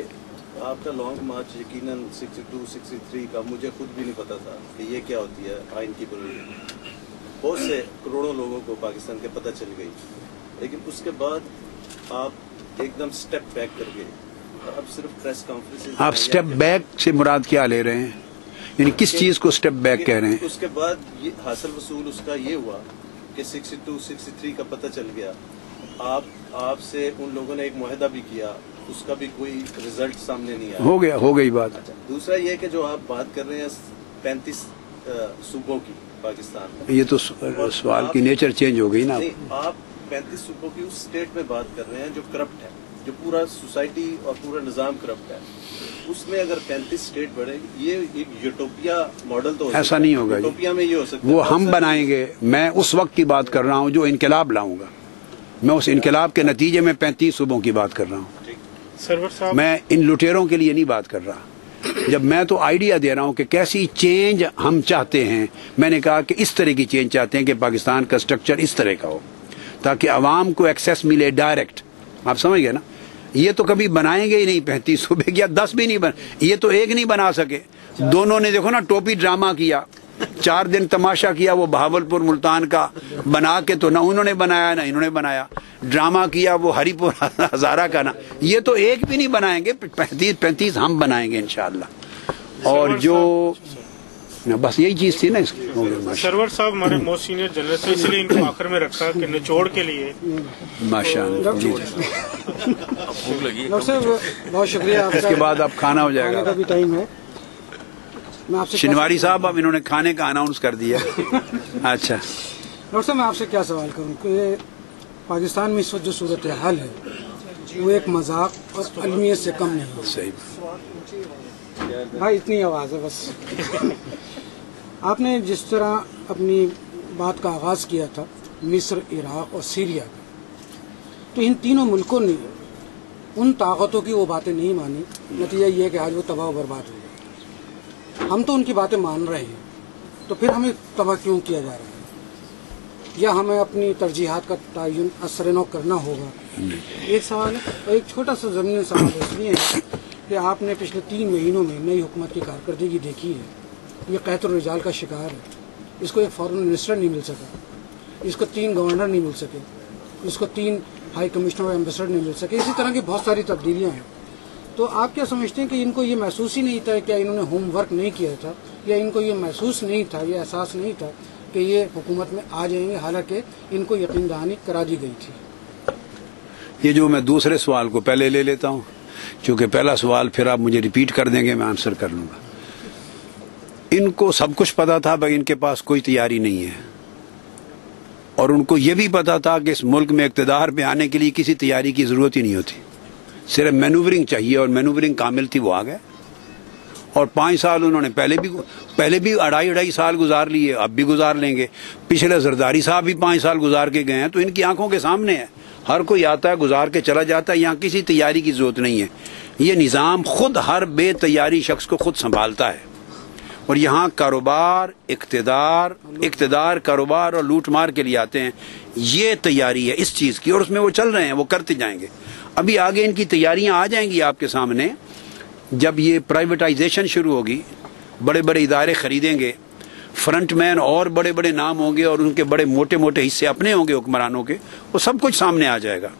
आपका लॉन्ग मार्च यकीनन 62, 63 का मुझे खुद भी नहीं पता था कि ये क्या होती है आइन की प्रोविजन। बहुत से करोड़ों लोगों को पाकिस्तान के पता चल गई, लेकिन उसके बाद आप एकदम स्टेप बैक कर गए। अब सिर्फ प्रेस कॉन्फ्रेंस। आप स्टेप बैक से मुराद क्या ले रहे हैं, यानी किस चीज को स्टेप बैक कह रहे हैं? उसके बाद ये हासिल वसूल उसका ये हुआ कि 62, 63 का पता चल गया। आपसे उन लोगों ने एक मुआहदा भी किया, उसका भी कोई रिजल्ट सामने नहीं आया। हो गई बात। दूसरा ये कि जो आप बात कर रहे हैं 35 सूबों की पाकिस्तान में, ये तो सवाल की नेचर चेंज हो गई ना। नहीं, आप 35 सूबों की उस स्टेट में बात कर रहे हैं जो करप्ट है, जो पूरा सोसाइटी और पूरा निजाम करप्ट है। उसमें अगर 35 स्टेट बढ़ेगी, ये एक यूटोपिया मॉडल तो ऐसा नहीं होगा। यूटोपिया में ये हो सकता है, वो हम बनाएंगे। मैं उस वक्त की बात कर रहा हूँ जो इनकलाब लाऊंगा। मैं उस इनकलाब के नतीजे में 35 सूबों की बात कर रहा हूँ। सरवर साहब, मैं इन लुटेरों के लिए नहीं बात कर रहा। जब मैं तो आइडिया दे रहा हूँ कि कैसी चेंज हम चाहते हैं, मैंने कहा कि इस तरह की चेंज चाहते हैं कि पाकिस्तान का स्ट्रक्चर इस तरह का हो ताकि आवाम को एक्सेस मिले डायरेक्ट। आप समझ गए ना? ये तो कभी बनाएंगे ही नहीं 35 सूबे या 10 भी नहीं ये तो एक नहीं बना सके। दोनों ने देखो ना टोपी ड्रामा किया, 4 दिन तमाशा किया वो बहावलपुर मुल्तान का बना के, तो ना उन्होंने बनाया ना इन्होंने बनाया। ड्रामा किया वो हरिपुर हजारा का ना, ये तो एक भी नहीं बनाएंगे। 35 हम बनाएंगे इंशाअल्लाह। और जो बस यही चीज थी ना इसकी। सरवर साहब हमारे मोस्ट सीनियर जनरल से, इसलिए इनको आखिर में रखा कि निचोड़ के लिए। माशाअल्लाह जी। भूख लगी डॉक्टर साहब, बहुत शुक्रिया। इसके बाद अब खाना हो जाएगा। का भी टाइम है। मैं आपसे शिनवारी साहब अब इन्होंने खाने का अनाउंस कर दिया। अच्छा डॉक्टर साहब, मैं आपसे क्या सवाल करूं कि पाकिस्तान में इस वक्त जो सूरत हाल है वो एक मजाक और अलमियत से कम नहीं है। सही भाई, इतनी आवाज़ है बस। आपने जिस तरह अपनी बात का आगाज़ किया था मिस्र, इराक और सीरिया का, तो इन तीनों मुल्कों ने उन ताकतों की वो बातें नहीं मानी। नतीजा ये है कि आज वो तबाह बर्बाद हो गए। हम तो उनकी बातें मान रहे हैं, तो फिर हमें तबाह क्यों किया जा रहा है? या हमें अपनी तरजीहात का तयन असर करना होगा? एक सवाल है। और एक छोटा सा ज़मीनी सवाल इसलिए है कि आपने पिछले 3 महीनों में नई हुकूमत की कारकर्दगी देखी है। ये क़हत रिजाल का शिकार है। इसको एक फॉरेन मिनिस्टर नहीं मिल सका, इसको 3 गवर्नर नहीं मिल सके, इसको 3 हाई कमिश्नर और एम्बेसडर नहीं मिल सके। इसी तरह की बहुत सारी तब्दीलियाँ हैं। तो आप क्या समझते हैं कि इनको ये महसूस ही नहीं था, क्या इन्होंने होमवर्क नहीं किया था, या इनको ये महसूस नहीं था, ये एहसास नहीं था कि ये हुकूमत में आ जाएंगे, हालांकि इनको यकीन दहानी करा दी गई थी? ये जो मैं दूसरे सवाल को पहले ले लेता हूँ, क्योंकि पहला सवाल फिर आप मुझे रिपीट कर देंगे, मैं आंसर कर लूँगा। इनको सब कुछ पता था भाई इनके पास कोई तैयारी नहीं है, और उनको ये भी पता था कि इस मुल्क में इक़्तिदार पे आने के लिए किसी तैयारी की ज़रूरत ही नहीं होती, सिर्फ मैनूवरिंग चाहिए, और मैनूवरिंग कामिल थी, वो आ गए। और 5 साल उन्होंने पहले भी 2.5 साल गुजार लिए, अब भी गुजार लेंगे। पिछले जरदारी साहब भी 5 साल गुजार के गए हैं, तो इनकी आंखों के सामने है। हर कोई आता है, गुजार के चला जाता है। यहाँ किसी तैयारी की जरूरत नहीं है। ये निज़ाम खुद हर बेतैयारी शख्स को खुद संभालता है। और यहाँ कारोबार, इक़्तिदार कारोबार और लूट मार के लिए आते हैं। ये तैयारी है इस चीज़ की, और उसमें वो चल रहे हैं, वो करते जाएंगे। अभी आगे इनकी तैयारियां आ जाएंगी आपके सामने। जब ये प्राइवेटाइजेशन शुरू होगी, बड़े बड़े इदारे खरीदेंगे, फ्रंटमैन और बड़े बड़े नाम होंगे, और उनके बड़े मोटे मोटे हिस्से अपने होंगे हुक्मरानों के, वो सब कुछ सामने आ जाएगा।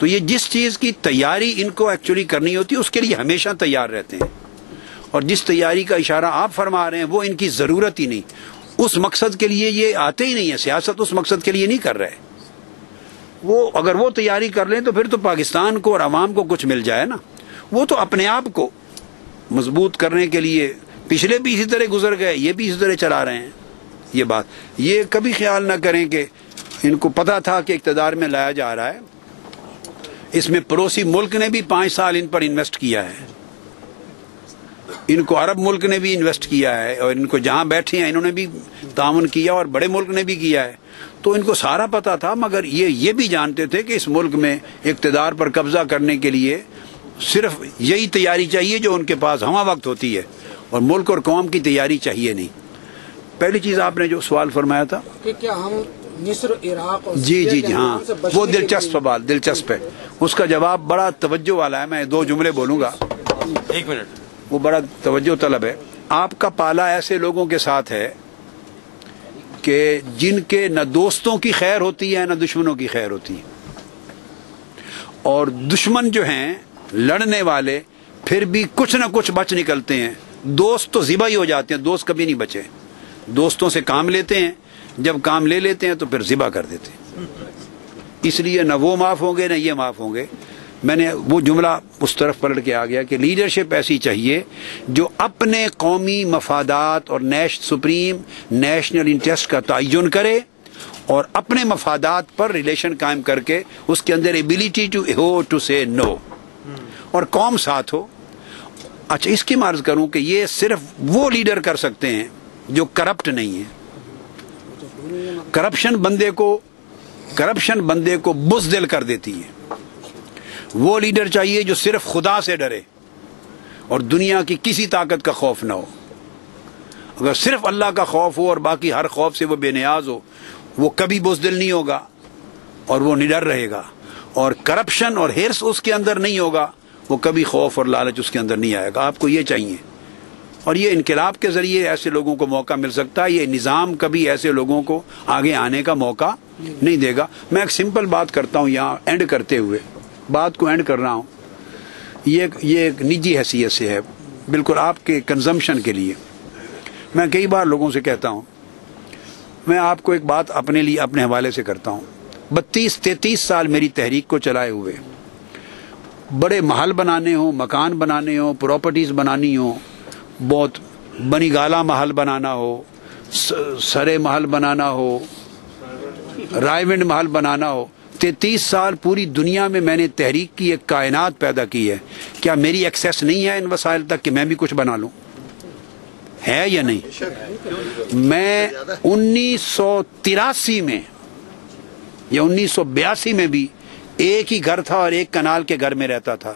तो ये जिस चीज़ की तैयारी इनको एक्चुअली करनी होती है, उसके लिए हमेशा तैयार रहते हैं। और जिस तैयारी का इशारा आप फरमा रहे हैं, वो इनकी ज़रूरत ही नहीं, उस मकसद के लिए ये आते ही नहीं है। सियासत उस मकसद के लिए नहीं कर रहे। वो अगर वो तैयारी कर लें तो फिर तो पाकिस्तान को और आवाम को कुछ मिल जाए ना। वो तो अपने आप को मजबूत करने के लिए पिछले भी इसी तरह गुजर गए, ये भी इसी तरह चला रहे हैं। ये बात ये कभी ख्याल ना करें कि इनको पता था कि इक़्तिदार में लाया जा रहा है। इसमें पड़ोसी मुल्क ने भी 5 साल इन पर इन्वेस्ट किया है, इनको अरब मुल्क ने भी इन्वेस्ट किया है, और इनको जहाँ बैठे हैं इन्होंने भी ताउन किया, और बड़े मुल्क ने भी किया है। तो इनको सारा पता था। मगर ये भी जानते थे कि इस मुल्क में इक़्तिदार पर कब्जा करने के लिए सिर्फ यही तैयारी चाहिए जो उनके पास हमा वक्त होती है, और मुल्क और कौम की तैयारी चाहिए नहीं। پہلی چیز آپ نے جو سوال فرمایا تھا کہ کیا ہم مصر، عراق اور جی ہاں، وہ دلچسپ سوال، دلچسپ ہے، اس کا جواب بڑا توجہ والا ہے. میں 2 جملے بولوں گا، 1 منٹ. وہ بڑا توجہ طلب ہے. آپ کا پالا ایسے لوگوں کے ساتھ ہے کہ جن کے نہ دوستوں کی خیر ہوتی ہے نہ دشمنوں کی خیر ہوتی ہے، اور دشمن جو ہیں لڑنے والے پھر بھی کچھ نہ کچھ بچ نکلتے ہیں. دوست تو ذبح ہی ہو جاتے ہیں، دوست کبھی نہیں بچے. دوستوں سے کام لیتے ہیں، جب کام لے لیتے ہیں تو پھر ذبح کر دیتے ہیں. اس لیے نہ وہ معاف ہوں گے نہ یہ معاف ہوں گے. میں نے وہ جملہ اس طرف پلٹ کے آ گیا کہ لیڈرشپ ایسی چاہیے جو اپنے قومی مفادات اور سپریم نیشنل انٹرسٹ کا تعین کرے اور اپنے مفادات پر ریلیشن قائم کر کے اس کے اندر ایبلٹی ٹو سے نو، اور قوم ساتھ ہو. اچھا، اس کی عرض کروں کہ یہ صرف وہ لیڈر کر سکتے ہیں جو کرپٹ نہیں ہے. کرپشن بندے کو بزدل کر دیتی ہے. وہ لیڈر چاہیے جو صرف خدا سے ڈرے اور دنیا کی کسی طاقت کا خوف نہ ہو. اگر صرف اللہ کا خوف ہو اور باقی ہر خوف سے وہ بے نیاز ہو، وہ کبھی بزدل نہیں ہوگا اور وہ نڈر رہے گا. اور کرپشن اور ہرس اس کے اندر نہیں ہوگا، وہ کبھی خوف اور لالچ اس کے اندر نہیں آئے گا. آپ کو یہ چاہیے، اور یہ انقلاب کے ذریعے ایسے لوگوں کو موقع مل سکتا ہے. یہ نظام کبھی ایسے لوگوں کو آگے آنے کا موقع نہیں دے گا. میں ایک سمپل بات کرتا ہوں، یہاں اینڈ کرتے ہوئے بات کو اینڈ کر رہا ہوں. یہ ایک نجی حیثیت سے ہے، بالکل آپ کے کنزمپشن کے لیے. میں کئی بار لوگوں سے کہتا ہوں، میں آپ کو ایک بات اپنے لیے اپنے حوالے سے کرتا ہوں. 32-33 سال میری تحریک کو چلائے ہوئے، بڑے محل بنانے ہوں، مکان بنانے ہوں، پراپرٹیز بنانی ہوں، بہت بنی گالا محل بنانا ہو، سرے محل بنانا ہو، رائے ونڈ محل بنانا ہو. 33 سال پوری دنیا میں میں نے تحریک کی ایک کائنات پیدا کی ہے. کیا میری ایکسیس نہیں ہے ان وسائل تک کہ میں بھی کچھ بنا لوں؟ ہے یا نہیں؟ میں 1983 میں یا 1982 میں بھی ایک ہی گھر تھا اور ایک کنال کے گھر میں رہتا تھا.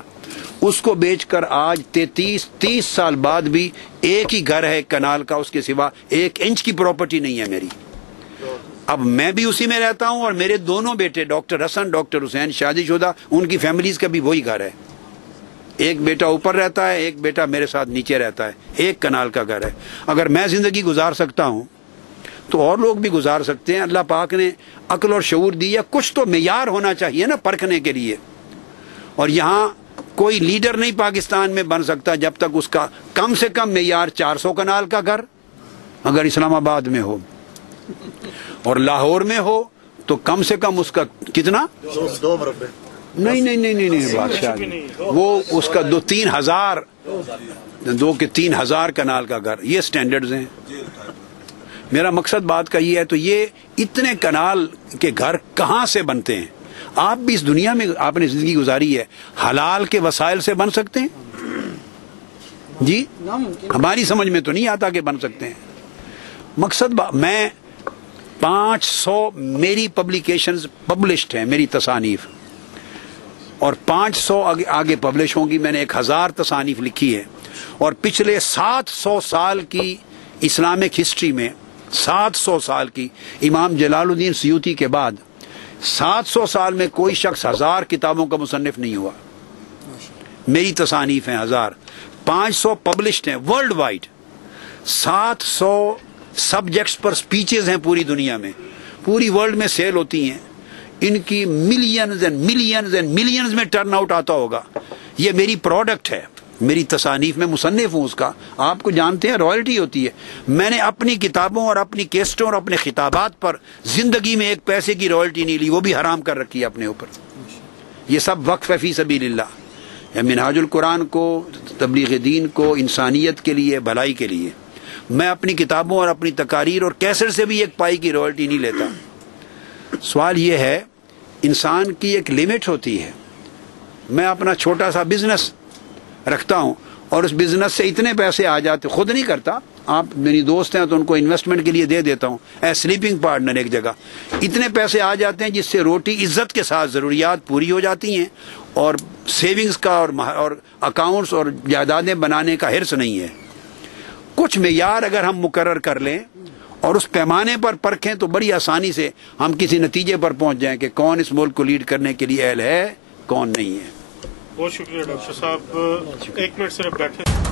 اس کو بیچ کر آج 30 سال بعد بھی ایک ہی گھر ہے کنال کا، اس کے سوا 1 انچ کی پراپرٹی نہیں ہے میری. اب میں بھی اسی میں رہتا ہوں اور میرے دونوں بیٹے ڈاکٹر حسن، ڈاکٹر حسین شادی شدہ، ان کی فیملیز کا بھی وہی گھر ہے. ایک بیٹا اوپر رہتا ہے، ایک بیٹا میرے ساتھ نیچے رہتا ہے. ایک کنال کا گھر ہے. اگر میں زندگی گزار سکتا ہوں تو اور لوگ بھی گزار سکتے ہیں. اللہ پاک نے عقل اور شعور دی ہے، کچھ تو معیار ہونا چاہیے نا پرکھنے کے لیے. اور یہاں کوئی لیڈر نہیں پاکستان میں بن سکتا جب تک اس کا کم سے کم معیار 400 کنال کا گھر اگر اسلام آباد میں ہو، اور لاہور میں ہو تو کم سے کم اس کا کتنا 2 مربع نہیں بادشاہ وہ اس کا 3,000 کنال کا گھر. یہ سٹینڈرڈز ہیں. میرا مقصد بات کا یہ ہے، تو یہ اتنے کنال کے گھر کہاں سے بنتے ہیں؟ آپ بھی اس دنیا میں آپ نے زندگی گزاری ہے، حلال کے وسائل سے بن سکتے ہیں؟ جی ہماری سمجھ میں تو نہیں آتا کہ بن سکتے ہیں. مقصد میں 500 میری پبلیکیشنز پبلشڈ ہیں، میری تصانیف، اور 500 آگے پبلش ہوں گی. میں نے 1000 تصانیف لکھی ہے، اور پچھلے 700 سال کی اسلامک ہسٹری میں 700 سال کی امام جلال الدین سیوطی کے بعد 700 سال میں کوئی شخص 1000 کتابوں کا مصنف نہیں ہوا. میری تصانیف ہیں 1000، 500 پبلشڈ ہیں ورلڈ وائڈ. 700 سبجیکٹس پر سپیچز ہیں پوری دنیا میں، پوری ورلڈ میں سیل ہوتی ہیں. ان کی millions and millions and millions میں ٹرن آؤٹ آتا ہوگا. یہ میری پروڈکٹ ہے، میری تصانیف میں مصنف ہوں. اس کا آپ کو جانتے ہیں رائلٹی ہوتی ہے. میں نے اپنی کتابوں اور اپنی کیسٹوں اور اپنے خطابات پر زندگی میں 1 پیسے کی رائلٹی نہیں لی، وہ بھی حرام کر رکھی ہے اپنے اوپر. یہ سب وقف ہے فی سبیل اللہ. منہاج القرآن کو، تبلیغ دین کو، انسانیت کے لیے، بھلائی کے لیے. میں اپنی کتابوں اور اپنی تقاریر اور کیسٹ سے بھی 1 پائی کی رائلٹی نہیں لیتا. سوال یہ ہے، انسان کی ایک لمٹ ہوتی ہے. میں اپنا چھوٹا سا بزنس رکھتا ہوں اور اس بزنس سے اتنے پیسے آ جاتے، خود نہیں کرتا، آپ میری دوست ہیں تو ان کو انویسٹمنٹ کے لیے دے دیتا ہوں ایز سلیپنگ پارٹنر. ایک جگہ اتنے پیسے آ جاتے ہیں جس سے روٹی عزت کے ساتھ ضروریات پوری ہو جاتی ہیں، اور سیونگز کا اور اکاؤنٹس اور جائیدادیں بنانے کا حرص نہیں ہے. کچھ معیار اگر ہم مقرر کر لیں اور اس پیمانے پر پرکھیں تو بڑی آسانی سے ہم کسی نتیجے پر پہنچ جائیں کہ کون اس ملک کو لیڈ کرنے کے لیے اہل ہے، کون نہیں ہے۔ بہت شکریہ ڈاکٹر صاحب، 1 منٹ صرف بیٹھے۔